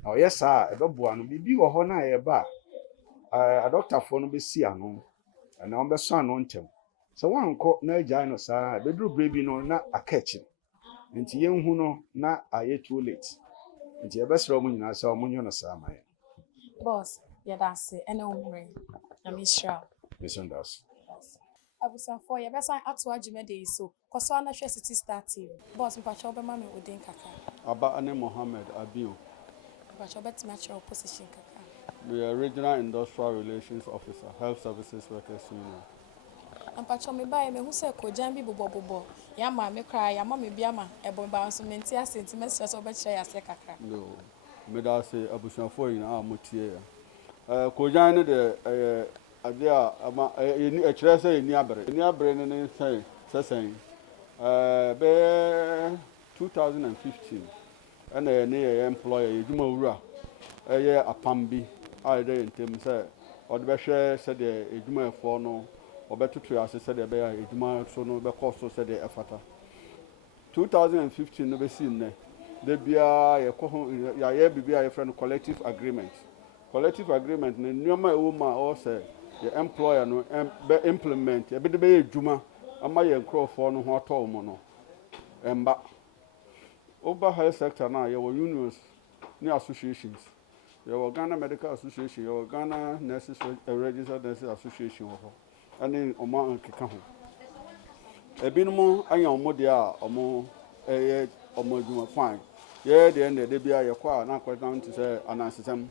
na oyesa ebeboa no bibi wo ho na ye ba a doctor for no be si ano na on be so ano ntem So one call na agya no saa bedru baby no na akachi nti yenhu no na aye too late nti ebesra mu nyina sa omunyo no saa maye Boss, yeah, that's it. And umre. I'm sure. listen das Abusanfo, yeah, best ato adwuma dey so. Koso na hwe City Star TV. Boss, mpacho be ma me odin kaka. Aba Ane Mohammed Abiu, Mpacho be tima che opposition kaka. the Regional Industrial Relations Officer, Health Services Workers Union. Mpacho me ba me hu se ko jan bi bobo. Ya ma me kra, ya ma me bia ma. Ebo ba nso menti asenti me stress obe kire ya se kaka. No, me da say abusuafo yi na amotie ya. Kojan ne de ade a ama eni a kire say eni abere. Eni abere ne say sesen. Be 2015. Ana ne ye employer eduma wura. Eye apambi a de ntem say ode be hwe say de eduma efo no obetutu ase say de be ya eduma so no be cost so say de efata. 2015 no be sin ne de bia ye ko ya ye bibia ye friend collective agreement ne nyoma ewoma o say the employer no be implement e be de be edwuma ama ye nkrofo no ho ato mo no emba over health sector na ye wo unions ni associations ye wo Ghana Medical Association ye wo Ghana Nurses Registered Nurses Association ho ani omo nkeka ho ebinum anya omo de a omo omo dwuma fine ye de ende de bia ye kwa na kwatan to say anansesem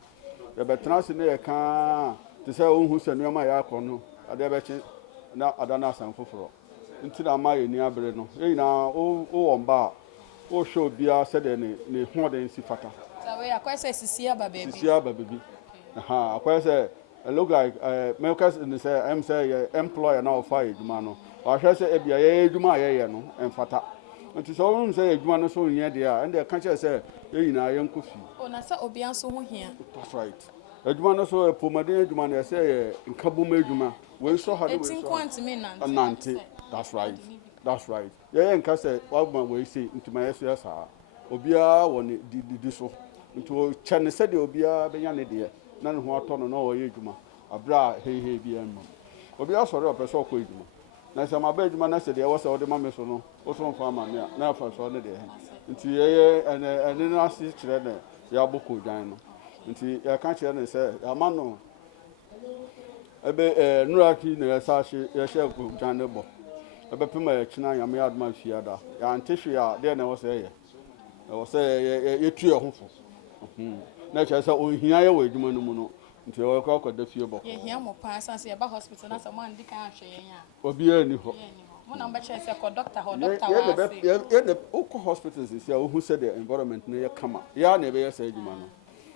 ye betena se ne ye ka to say ohun sanuama ya akọ no ade be chi na adana asan foforo nti na ma ye ni abere no ye na o womba o show bia se de ne hoden si fata So we akwese sisi aba baby. sisi aba baby akwese look like Melkas in say I'm say employer now fire edwuma no wa hwe say ebia ye edwuma ye no emfata nti so won say edwuma no so nya de a and they can say ye nyina ye nkofi Oh na say obi anso ho hia. that's right edwuma no so pomade edwuma no say nkaboma edwuma we so ha do we so 18 kwant me nante that's right ye nka say wagma we say ntima ye so yasa obia won di so nti o chane say de obia benya ne de na ne ho ato no na o ye edwuma abra he bia no obia sori opeso ko edwuma na se ma ba edwuma na se de wo se o de ma me so no o so mfa ma me na afa so ne de nti ye ene na asi kire ne ya boko dwan no nti ya ka kire ne se ya ma no ebe nuraki ne ya sa hye ya hye ko dwan ne bo ebe pema ya kina ya me adma fiada ya antehwe ya de na wo se ye wo se ye tu ye ho fo na kire se o hia ye wo edwuma no mu no nti o ko akọ da fie bo Ye hia mo pa sanse ye ba hospital na se mo andi kan hwe yen a. obi ani ho Mo na mba che se ko doctor wa ye the oko hospitals is ya who said the environment na ye kama ya na be ye say edwuma no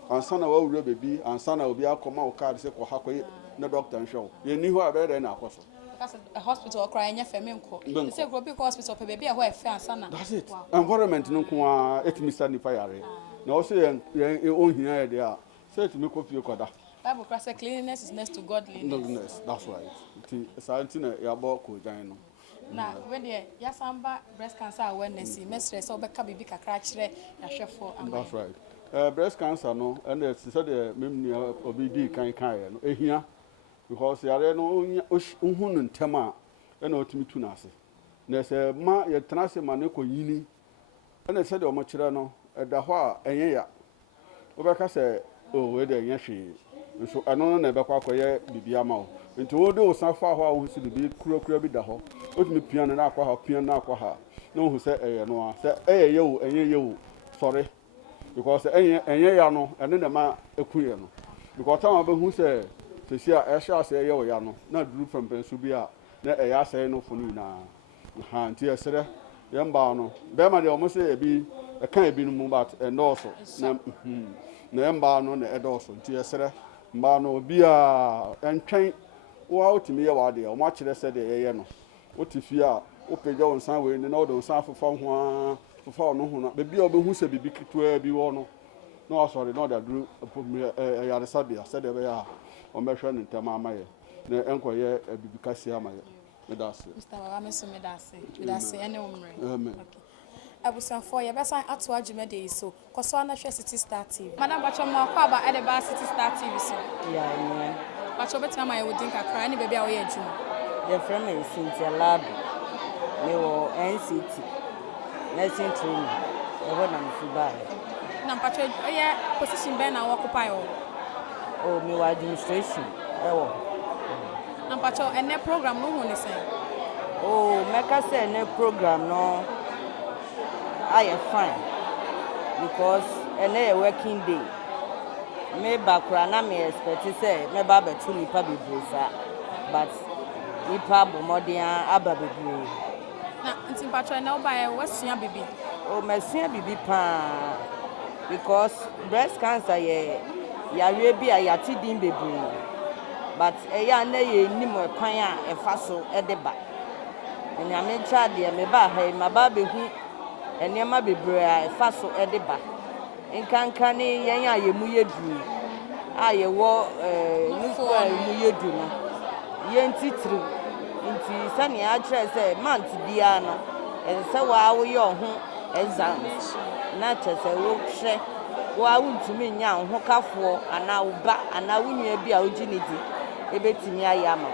ansa na wa wuro bebi ansa na obi akoma o card se ko ha ko na doctor nhwe ye ni ho abere na akoso because a hospital cry enya feme nko say go be hospital pe baby a ho e fe ansa na. that's it environment no ko a etimi stand fire yare na o say ye o hia ye there say etimi ko fie koda Bible cry say cleanliness is next to godliness. That's right it is na ya bo ko jan no Na when the yasamba breast cancer awareness mesre so obeka bibi kakra kire ya hwefo amai. that's right breast cancer no and it said the memni obi di kan no ehia because yare no ohunu ntema na otimi tu na ase na se ma ye tenase ma ne ko yini na se de o mo kire no da ho a enye ya obeka se o we de enye hwe so ano na be kwa akoye bibia ma o nti wo de o safa ho a wo si bibi kura bi da ho otimi piano na akwa ha piano na akwa ha na wo se eye no a se eye ye o enye ye o sorry because enye ya no ene na ma ekuye no because time be hu se se a ehya se ye o ya no na duru pempen so bi a na eya ase no fo no na ha nti esere ye mba no be ma de o mo se ebi e kan ebi no mu but endoso na mba no na edoso nti esere mba no obi a entwen wo otimi ye wa de o ma kire se de ye no otifi a opeja wonsan we ni na o de wonsan fofa ho a fofa no ho na be bia obehu se bibi kitwa bi wo no na o sorry na o da duru yare sabia se de be ya o mehwe ni ntama amaye na enkoye bibi kasi amaye me da se Mr. Baba me so me da se ene omre. Amen. Abusanfo ye besan ato adwuma de so koso na hwe City Star TV. Madam bacho mo akwa ba Edeba City Star TV so. Yeah. Bacho betima ma ye wodin kakra ni baby a wo ye adwuma. The friend is Cynthia Lab. Me wo NCT. Nursing training. I want to buy. Na mpacho position ben na occupy o. Oh, me wa administration. Na mpacho ene program no hu ni sen. Oh, make say ene program no I am fine because ene a working day. Me bakura na me expect say me ba betu nipa bebresa but nipa bomodian aba bebre. Na nti mpacho ene oba e wasua bibi. Oh, mesua bibi pa because breast cancer ya bi a yati din bebre but eya na ye nim ekwan a efa so edeba. Enya me chade me ba ha ma ba behu enema bebre a efa so edeba. Nkanka ni yen a ye mu yeduru a ye wo nufu a mu yedu no yen titru nti sane a kire se month bia no se wa wo ye ho exams na chese wo hwe wa wuntumi nya ho kafo ana wo ba ana wo nua bi a oginidi ebetimi ayama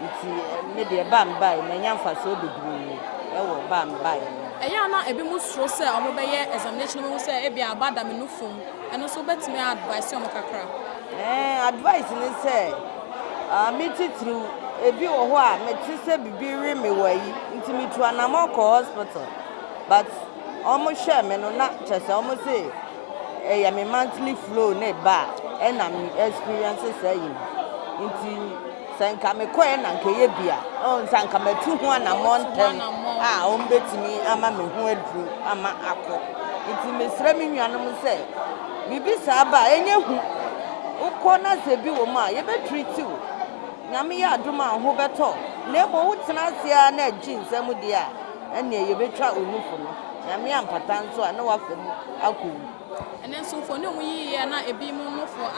nti me de ba mba na nya mfa so bebre wo ba mba Eya na ebi mu suro se omo be ye examination mu se ebi abada me nufum eno so betimi advice omo kakra. Advice ni say me titru ebi wo ho a me ti se bibiri me wayi nti me tu anamoko hospital but omo share me no na chese omo say ya me monthly flow na ba e na me experience say yi nti sanka me koye na nke ye bia on sanka me tu ho na montem on betimi ama me ho aduru ama akọ nti me sra me nuanom say bibi sa ba enye hu ukọ na se bi wo ma ye be treat you nyame ya aduma ho beto na ebo wo tena sia na agin nsam dia ene ye betwa onufu no nyame ampata nso a na wafam akọ And then so for no we na ebi mu no for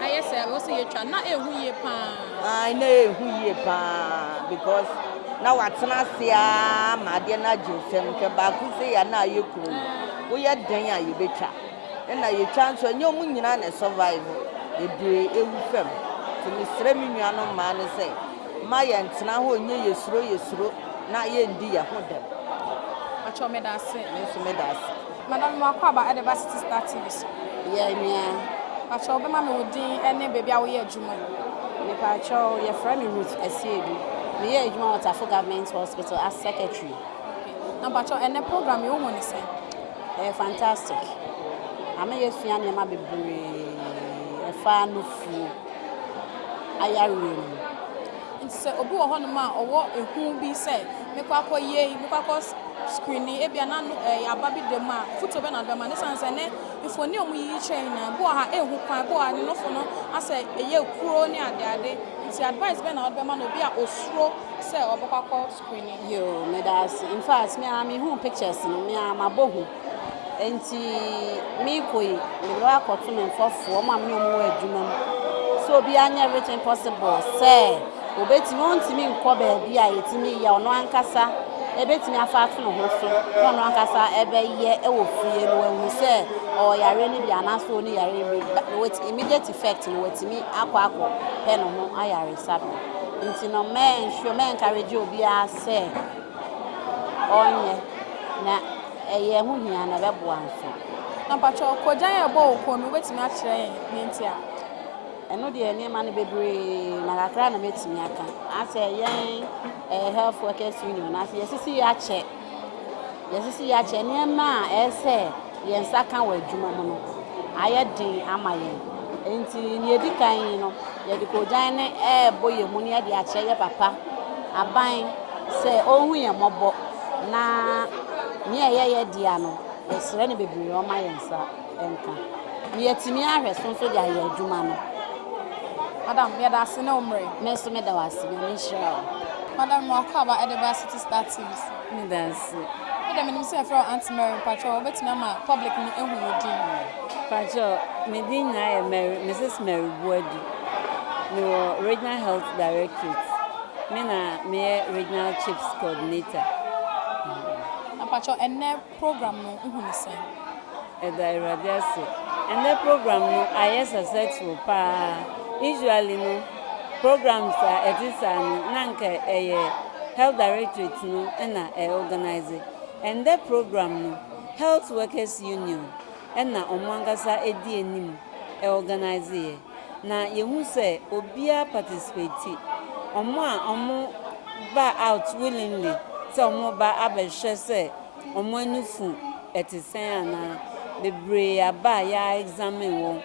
ayese wo se ye twa na ehu ye pa. I na ehu ye pa because na watena sia ma de na jinsem ke ba ku se ya na ye kuru wo ye dan a ye betwa na ye twa nso nye omu nyina na survive ebre ewu fam to me sre mi nua no ma ne se ma ye ntena ho nye yesuro na ye ndi ya ho dem Acho me da se so me da se Madam Makwaba at the City TV. yeah me Acho be ma me odin ene baby a wo ye adwuma. Me pacho your friend me Ruth Esiedu. Me ye adwuma at Afo Government Hospital as secretary. Na pacho ene program you hu ni sen. Fantastic. Ame ye sua ne ma bebre e fa no fu ayarem. Nti se obi wo ho no ma owo ehu bi se me kwa akoye me kwa screening ebia na ababi dem a foto be na dem a ne sanse ne ifoni omu yi chain na bo ha ehu kwan bo ani no fo no ase eye kuro ni ade nti advice be na odbe ma no bi a osuro se obokakọ screening Yo me das in fact me am hu pictures no me am abohu enti me koi me lo akoto me fofo ma me omu adwuma so bi anya everything possible say obetimi ontimi nkọ ba bia yetimi ya ono ankasa ebetimi afaatu no ho so ono ankasa ebe ye e wo fie no ehu se o yare ni bia na so ni yare bi with immediate effect no wetimi akọ pe no ho ayare sabi nti no men sure men encourage obi a se onye na eye hu hia na bebo anso na pacho ko jan e bo ko no wetimi a kire ni nti a eno de ene ma ne bebre na kakra na metimi aka ase yen health workers union ase yesisi ya che ne ma ese yen saka wa adwuma mu no aye din ama yen enti ne edikan no ye de ko jan ne boye mu ne de a che ye papa aban se ohu ye mobo na ne ye dia no yesre ne bebre o ma yen sa enka ne yetimi ahwe so de aye adwuma no Madam, me da se na umre. Me so me da wase me shira. Madam Makwaba at the City TV. Me da se. Madam, me say from Auntie Mary Pacho, betimi ma public ni ehu odin. Pacho, me din na Mary, Mrs. Mary Boadi. Me Regional Health Directorate. Me na me Regional Chiefs Coordinator. Na Pacho, ene program no ehu ni sen. Eda iradiase. Ene program no aye successful pa. Usually no programs a edisa nanka health directorate no na organize and that program no health workers union na omwangasa edi enim organize na yehu se obia participate omo ba out willingly so omo ba abehwe se omo anufu etisen ana bebre aba ya examine won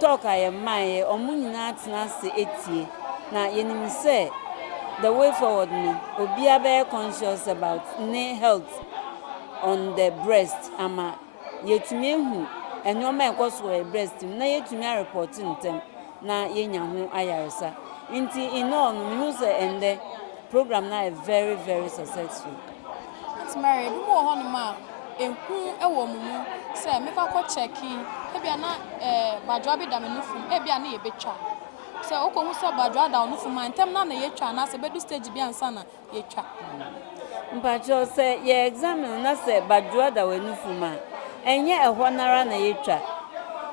talk aye my omo nyina tena se etie na yenim se the way forward no obia be conscious about ne health on the breast ama yetumi ehu enoma ekoso e breast na yetumi report ntem na yenya ho ayaresa nti ino no me say ende program na very very successful. That's Mary, bi mo ho no ma ehu ewo mumu say me kwa check ebia na badwa bi da me nufum ebia na ye betwa say okohu say badwa da nufum antem na yetwa na say bedu stage bi ansa na yetwa mpacho say ye examine na say badwa da we nufum a enye ehwo nara na yetwa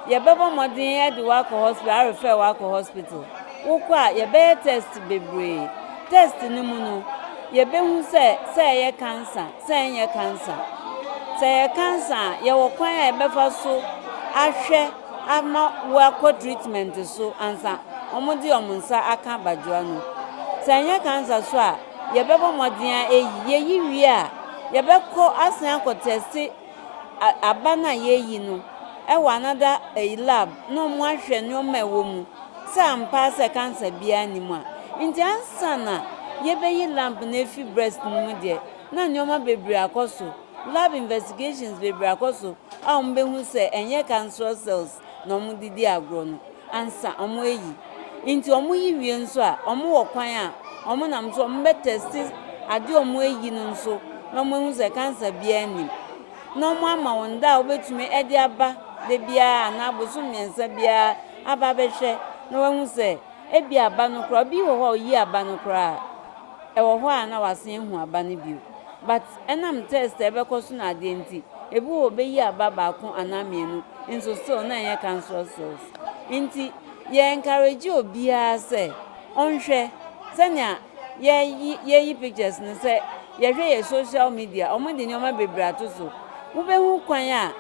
ye bebo modin e di wa ko hospital I refer wa ko hospital ukwa ye be test bebre test ni mu no ye be hu say ye cancer say ye cancer say ye cancer ye wo kwan e be fa so ahwe ama wa ko treatment so ansa omudi omunsa aka badwa no say ye cancer so a ye bebo modin ye yiwi a ye be ko asan ko test abana ye yi no ewa another lab no mo ahwe no ma ewo mu sam pass cancer bia ni mu a nti ansa na ye be yi lamp na fi breast mu de na nyoma bebre akoso lab investigations bebre akoso a mo be hu se enye cancer cells no mo didi agro no ansa omo eyi nti omo yi wie nso a omo wo kwan a omo nam so omo be test ade omo eyi no nso no mo hu se cancer bia ni no mo ama wonda obetumi ede aba de bia na abosu miensa bia aba behwe no wahu se ebi aba no kra bi wo ho yi aba no kra e wo ho a na wasen hu aba no bio but enam test ebe koso na ade nti ebi wo be yi aba ba ko anamienu nso so na ye cancer cells nti ye encourage obi a se onhwe senya ye yi pictures no se ye hwe ye social media omo de nyoma bebre atoso wo be hu kwan a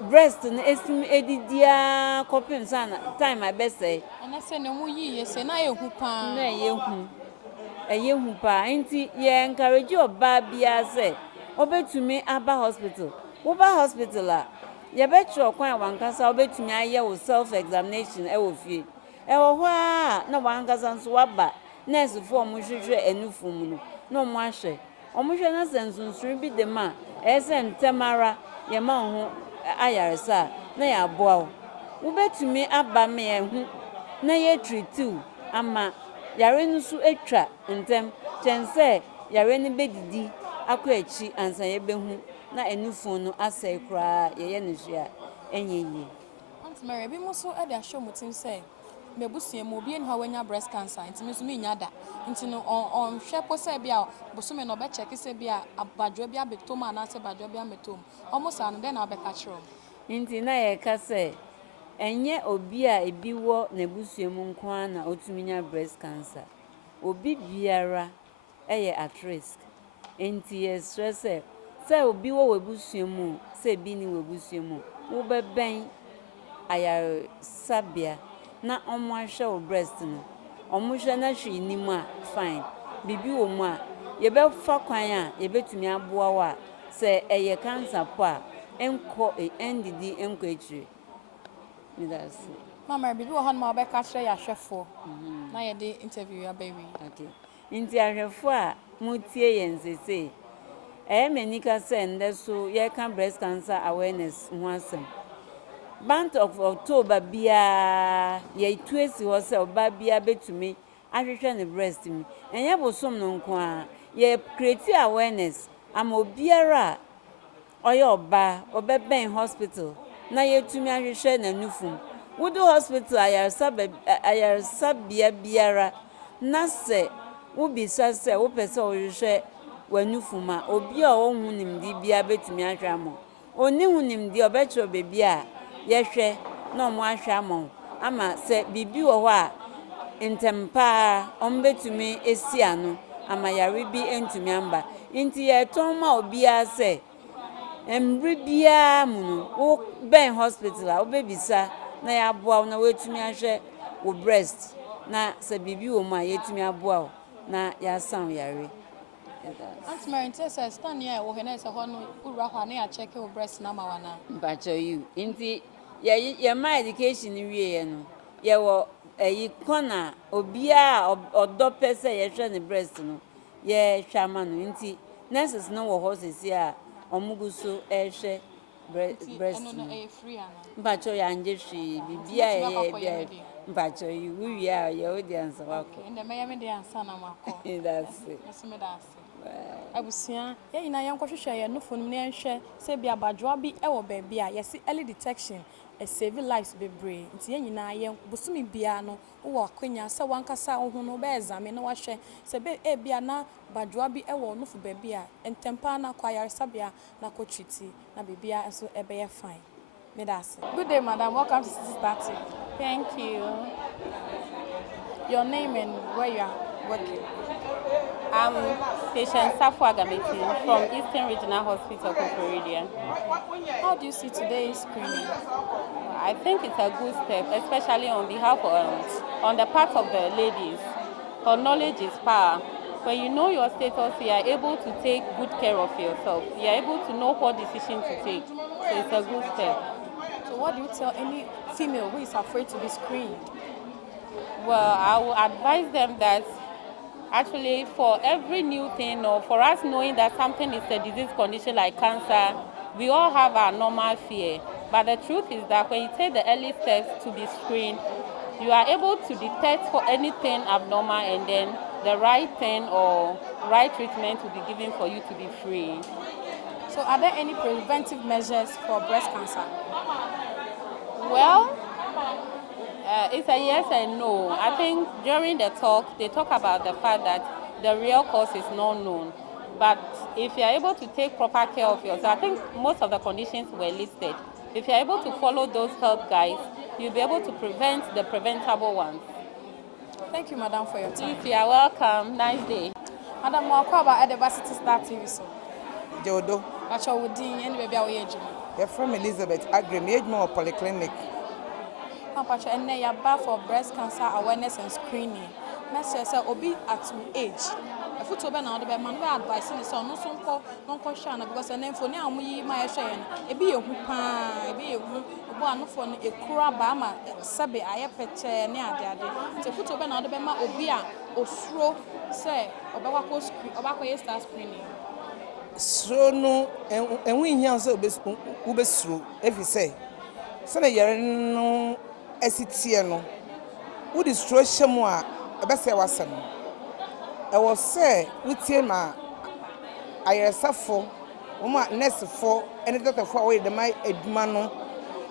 breast no esim edidia kopim sana time my best say ana se no mu yi ye se na ehu pa na eyehu pa nti ye encourage oba bia se obetumi aba hospital wo ba hospital a ye betro kwan wankasa obetumi aye wo self examination e wo fie e wo ho a na wankasa nso waba nurse fo mo hwehwe enufum no no mo ahwe omohwe na sensunsun bi de ma esen temara ye ma ho ayaresa na ya boa wo betumi aba me ehu na ye treatu ama yare no so etwa ntem chense yare ni bedidi akwa echi ansa ye behu na enufun no asai kra ye ne hwea enyeyi Aunt Mary bi mo so e da show mutin say mebusua mo bi en ha wanya breast cancer ntimi so me nya da nti no on hwe po say bia bosume no be check say bia abadwo bia betoma na say badwo bia metom almost an den na be ka kiro nti na ye ka say enye obi a ebi wo na busua mu nko na otumi nya breast cancer obi biara at risk nti ye stress say obi wo webusua mu say bi ni webusua mu wo be ben ayar sabia na omo ahwe o breast no omo hwe na hwe ni mu a fine bibi wo mu a ye be fa kwan a ye betumi aboa wa say eye cancer po a enko endidi enko etire me that's mama bibi wo han ma be ka kire ya hwefo na ye de interview ya baby okay nti ahwefo a mutie yensese menika say ndeso ye kan breast cancer awareness ho asem Month of October bia ye tuesi ho se oba bia betumi ahwehwe ne breast mi enye bosom no nko a ye create awareness am obiara oye oba obeben hospital na ye tumi ahwehwe na nufum wudu hospital ayarsa bia biara na se wo bisa se wo pese ohwehwe wanufum a obi a ohun nimdi bia betumi ahwamo oni hunimdi obetro bebia yehwe na omo ahwe amon ama se bibi wo ho a ntempa ombetumi esiano amayare bi entumi amba nti etoma obia se emri bia mu no wo ben hospital a obebisa na ya boa na wetumi ahwe wo breast na se bibi wo ma yetumi aboa na ya san yare. Auntie Mary, say stand here wo hena say ho no ura kwa na ya check your breast na ma wana. Mbacho you. Nti ye my education wie ye no. Ye wo kona obia odo pese ye hwe ne breast no. Ye hwama no nti nurses no wo hospital a omuguso hwe breast no. Mbacho ya nje hwi bibia ye mbacho you wie a ye odi ansa wako. Okay, and me me dey ansa na mako. That's it. Me that's abusia ye nyina ye nkwohwehwe ye no phone ne nhwe se bia badwoa bi e wo ba bia ye se early detection e save lives bebre nti ye nyina ye busumi bia no wo akwanya se wankasa ho no be exam na wahwe se be e bia na badwoa bi e wo no fu ba bia entempa na kwayare sabia na kotriti na bibia so e be ye fine me that's it. Good day, madam, welcome to Citistarghana. Thank you. Your name and where you are working? I'm patient Safwa Gamiti from Eastern Regional Hospital, Koforidua. How do you see today's screening? I think it's a good step, especially on behalf of, on the part of the ladies. For knowledge is power. When you know your status, you are able to take good care of yourself. You are able to know what decision to take. So it's a good step. So what do you tell any female who is afraid to be screened? Well, I will advise them that actually for every new thing, or for us knowing that something is a disease condition like cancer, we all have our normal fear. But the truth is that when you take the early steps to be screened, you are able to detect for anything abnormal, and then the right thing or right treatment will be given for you to be free. So are there any preventive measures for breast cancer? Well, it's a yes and no. I think during the talk, they talk about the fact that the real cause is not known. But if you're able to take proper care of yourself, I think most of the conditions were listed. If you're able to follow those health guides, you'll be able to prevent the preventable ones. Thank you, madam, for your time. You are welcome. Nice day. Madam, I'm about the Citistarghana TV. So, Jodo. What's your wedding and baby? You're from Elizabeth Agri, more polyclinic. And now you're for breast cancer awareness and screening. Message say obi at age. If you tobe na the man we advice ni so no so nko share because na info ni amuyi ma ehwe yen e bi ehu pa e bi ehu obo anofo no ekura ba ma sebe aye peche ne ade so if you tobe na the ma obi a osuro say obekwa ko screen obakwa ye start screening so no enwe hia so obesuro efi say so na yare no asitie no wo di stro hyamu a ebese wasem e wo say wutie ma ayeresafo wo ma nurse fo ene doctor fo wo de mai aduma no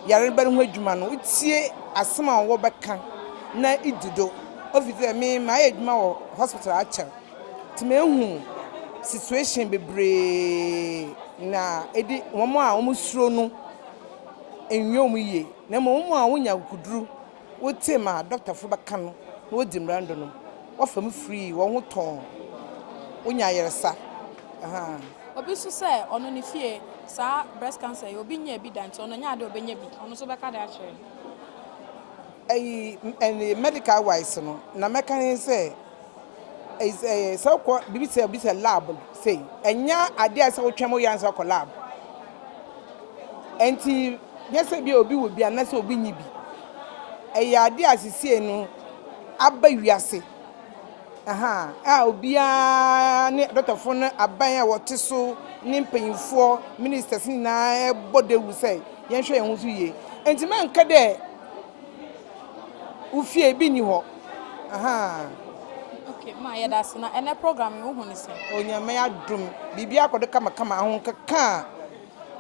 yare ba no aduma no wutie asem a wo beka na idudo office me my aduma wo hospital acha ti me hu situation bebre na edi wo mo a wo musuro no enwom ye na mo a wonya kuduru wotie ma doctor fo beka no wo di mrando no wo fam free wo ho ton wonya yeresa aha obi so say ono ne fie sa breast cancer obi nya bi dan ono nya ade obenya bi ono so beka da akere and medical wise no na mekan say is so ko bibi say lab say enya ade asa wo twem yansa ko lab enti yes bi obi wo bi anase obi nyi bi ade asisi no aba wiase aha obi a ne doctor fo no aban a wote so ne mpanyimfo ministers ni na e bodewu say yen hwe yen ho so ye enti man ka de ufie bi ni ho aha okay ma ya das na ene program wo hu ni se onyame adum bibia akodo kama ho kaka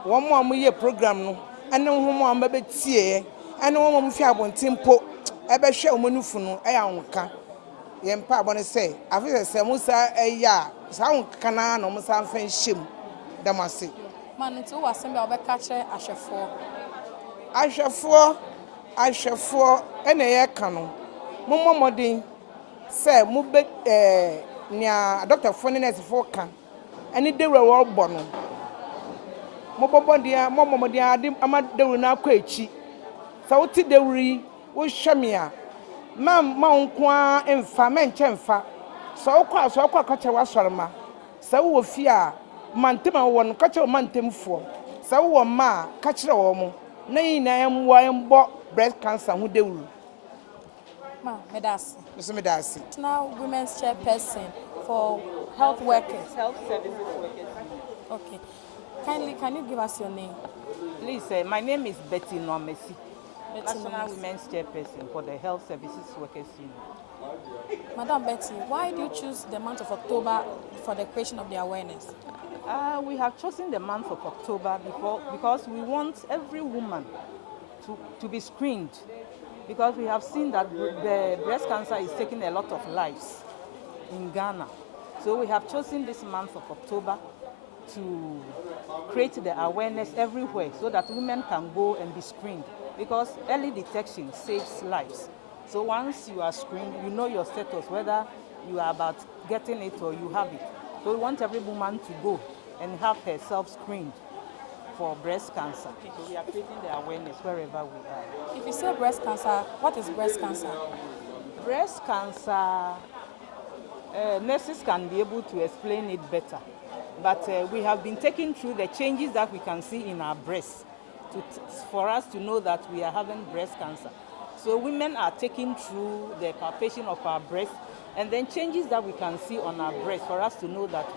wo mo amoye program no ene ho mo ambe tie ene wo mo fi abontempo ebe hwe omanufu no e ya nka ye mpa abone se afise se musa eya sa nka na no musa mfa nhyem damase man nti wo asem bia obeka kire ahwefo ene ye ka no mommodin Say mube nia Dr. Fonines for can any day we were born. Mobodia, Momodia, Ama de na kwechi. Sauti de wo shamia. Mam ma nkwa emfa menche mfa. So kwa kache waswarma. Sa wo fia mantem won kache mantemfo. Sa wo ma kache wo mo. Na yina emwa embo breast cancer hu dewuru. Ma, medasi. Mr. Medasi. Now, women's chairperson for health workers. Health services workers. Okay. Kindly, can you give us your name? Please, my name is Betty Nomesi, National Nomesi. Women's Chairperson for the Health Services Workers Union. Madam Betty, why do you choose the month of October for the creation of the awareness? We have chosen the month of October because we want every woman to be screened, because we have seen that the breast cancer is taking a lot of lives in Ghana. So we have chosen this month of October to create the awareness everywhere so that women can go and be screened, because early detection saves lives. So once you are screened, you know your status, whether you are about getting it or you have it. So we want every woman to go and have herself screened for breast cancer. So we are creating the awareness wherever we are. If you say breast cancer, what is breast cancer? Breast cancer, nurses can be able to explain it better. But we have been taken through the changes that we can see in our breasts for us to know that we are having breast cancer. So women are taken through the palpation of our breasts and then changes that we can see on our breasts for us to know that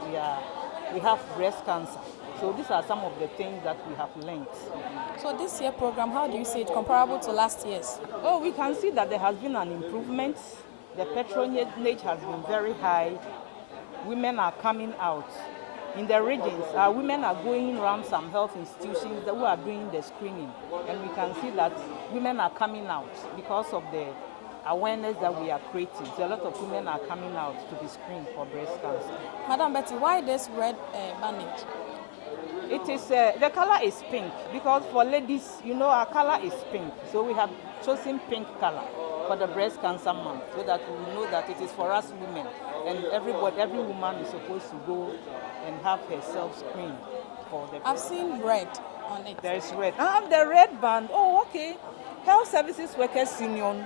we have breast cancer. So these are some of the things that we have learned. So this year program, how do you see it comparable to last year's? Oh, we can see that there has been an improvement. The patronage has been very high. Women are coming out. In the regions, women are going around some health institutions who are doing the screening. And we can see that women are coming out because of the awareness that we are creating. So a lot of women are coming out to be screened for breast cancer. Madam Betty, why this red bandage? It is, the color is pink, because for ladies, you know, our color is pink. So we have chosen pink color for the breast cancer month, so that we know that it is for us women. And every woman is supposed to go and have herself screened for the. I've seen red on it. There is red. The red band. Oh, okay. Health Services Workers Union.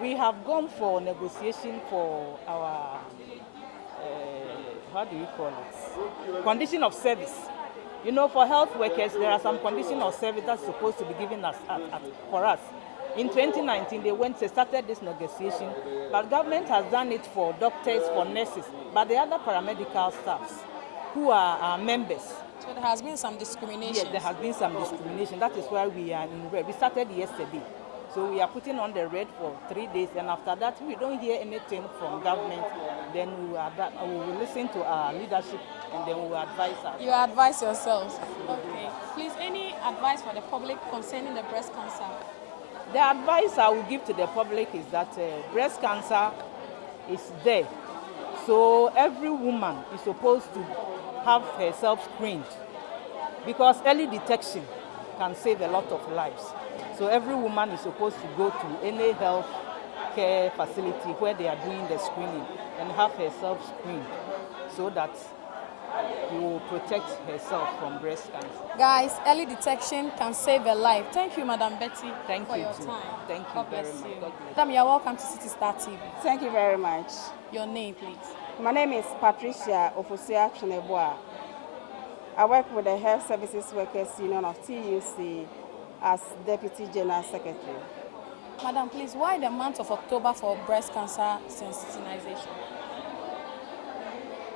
We have gone for negotiation for our how do you call it? Condition of service. You know, for health workers, there are some condition of service that's supposed to be given us for us. In 2019, they started this negotiation, but government has done it for doctors, for nurses, but the other paramedical staffs who are our members. So there has been some discrimination. Yes, there has been some discrimination. That is why we are in red. We started yesterday. So we are putting on the red for 3 days, and after that, we don't hear anything from government. Then we will listen to our leadership, and then we will advise us. You advise yourselves. Okay. Please, any advice for the public concerning the breast cancer? The advice I will give to the public is that breast cancer is there. So every woman is supposed to have herself screened, because early detection can save a lot of lives. So every woman is supposed to go to any health care facility where they are doing the screening and have herself screened, so that you will protect herself from breast cancer. Guys, early detection can save a life. Thank you, Madam Betty, for your too. time. Thank you God very bless much. you. God bless. Madam, you're welcome to City Star TV. Thank you very much. Your name, please. My name is Patricia Ofosia Cheneboa. I work with the Health Services Workers Union of TUC as Deputy General Secretary. Madam, please, why the month of October for breast cancer sensitization?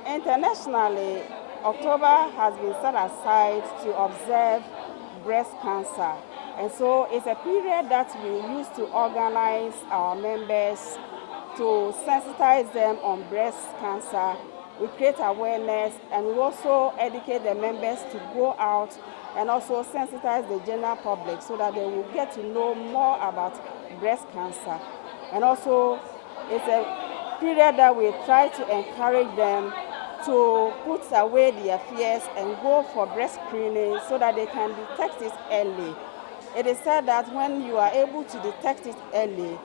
Internationally, October has been set aside to observe breast cancer. And so it's a period that we use to organize our members, to sensitize them on breast cancer. We create awareness, and we also educate the members to go out and also sensitize the general public so that they will get to know more about breast cancer. And also, it's a period that we try to encourage them to put away their fears and go for breast screening so that they can detect it early. It is said that when you are able to detect it early,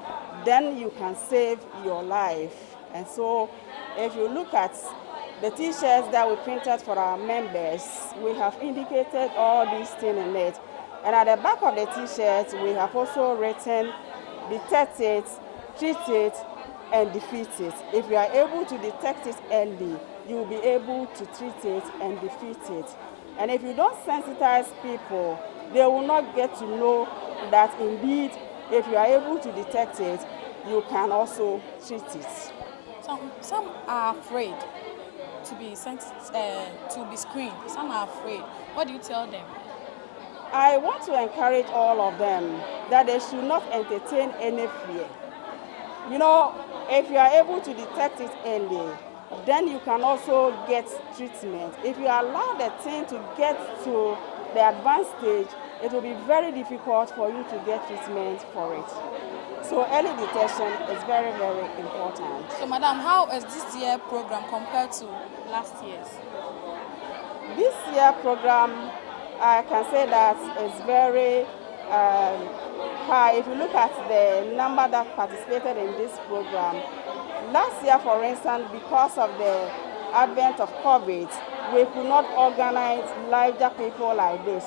then you can save your life. And so if you look at the t-shirts that we printed for our members, we have indicated all these things in it. And at the back of the t-shirts, we have also written, detect it, treat it, and defeat it. If you are able to detect it early, you will be able to treat it and defeat it. And if you don't sensitize people, they will not get to know that indeed, if you are able to detect it, you can also treat it. Some are afraid to be screened. Some are afraid. What do you tell them? I want to encourage all of them that they should not entertain any fear. You know, if you are able to detect it early, then you can also get treatment. If you allow the thing to get to the advanced stage, it will be very difficult for you to get treatment for it. So early detection is very, very important. So, Madam, how is this year program compared to last year's? This year program, I can say that is very high. If you look at the number that participated in this program, last year, for instance, because of the advent of COVID, we could not organize larger people like this.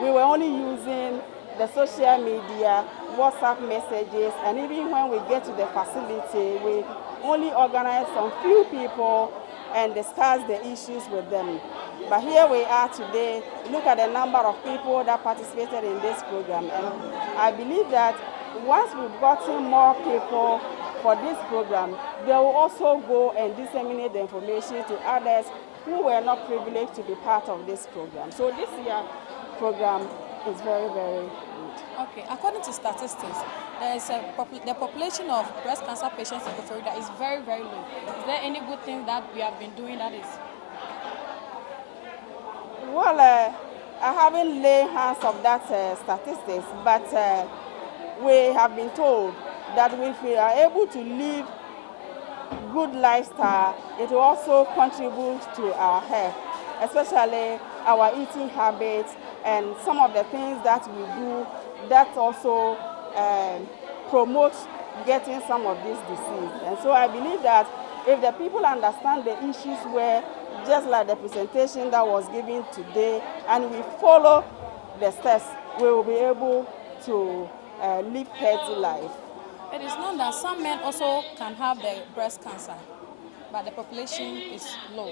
We were only using the social media, WhatsApp messages, and even when we get to the facility, we only organize some few people and discuss the issues with them. But here we are today. Look at the number of people that participated in this program. And I believe that once we've gotten more people for this program, they will also go and disseminate the information to others who were not privileged to be part of this program. So this year program is very, very good. Okay, according to statistics, the population of breast cancer patients in Koforidua is very, very low. Is there any good thing that we have been doing that is? Well, I haven't laid hands of that statistics, but we have been told that if we are able to live good lifestyle, it will also contribute to our health, especially our eating habits and some of the things that we do that also promote getting some of this disease. And so I believe that if the people understand the issues where, just like the presentation that was given today, and we follow the steps, we will be able to live healthy life. It is known that some men also can have the breast cancer, but the population is low.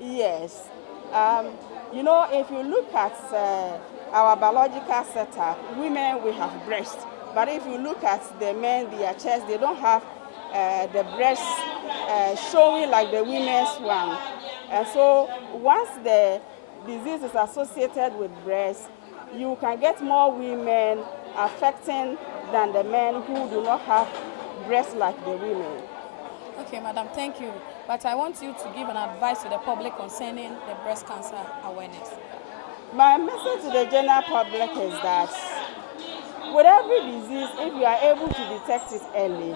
Yes. You know, if you look at our biological setup, women, we have breasts. But if you look at the men, their chest, they don't have the breasts showing like the women's one. And so once the disease is associated with breasts, you can get more women affecting than the men who do not have breasts like the women. Okay, Madam, thank you. But I want you to give an advice to the public concerning the breast cancer awareness. My message to the general public is that with every disease, if you are able to detect it early,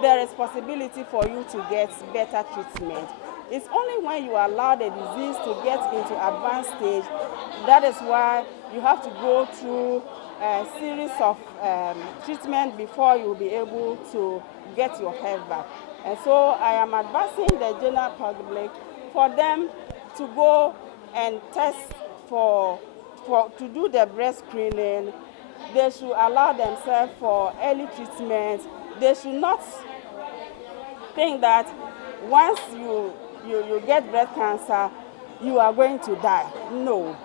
there is possibility for you to get better treatment. It's only when you allow the disease to get into advanced stage, that is why you have to go through a series of treatment before you'll be able to get your health back. And so I am advising the general public for them to go and test to do the breast screening. They should allow themselves for early treatment. They should not think that once you get breast cancer, you are going to die. No.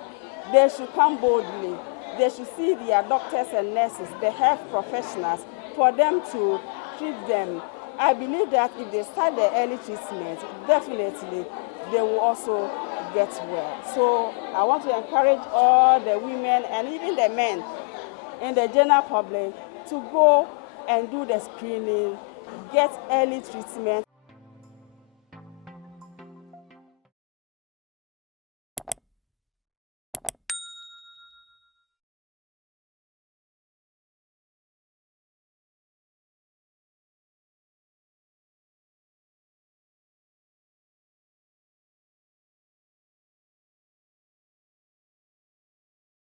They should come boldly. They should see their doctors and nurses, the health professionals, for them to treat them. I believe that if they start the early treatment, definitely they will also get well. So I want to encourage all the women and even the men in the general public to go and do the screening, get early treatment.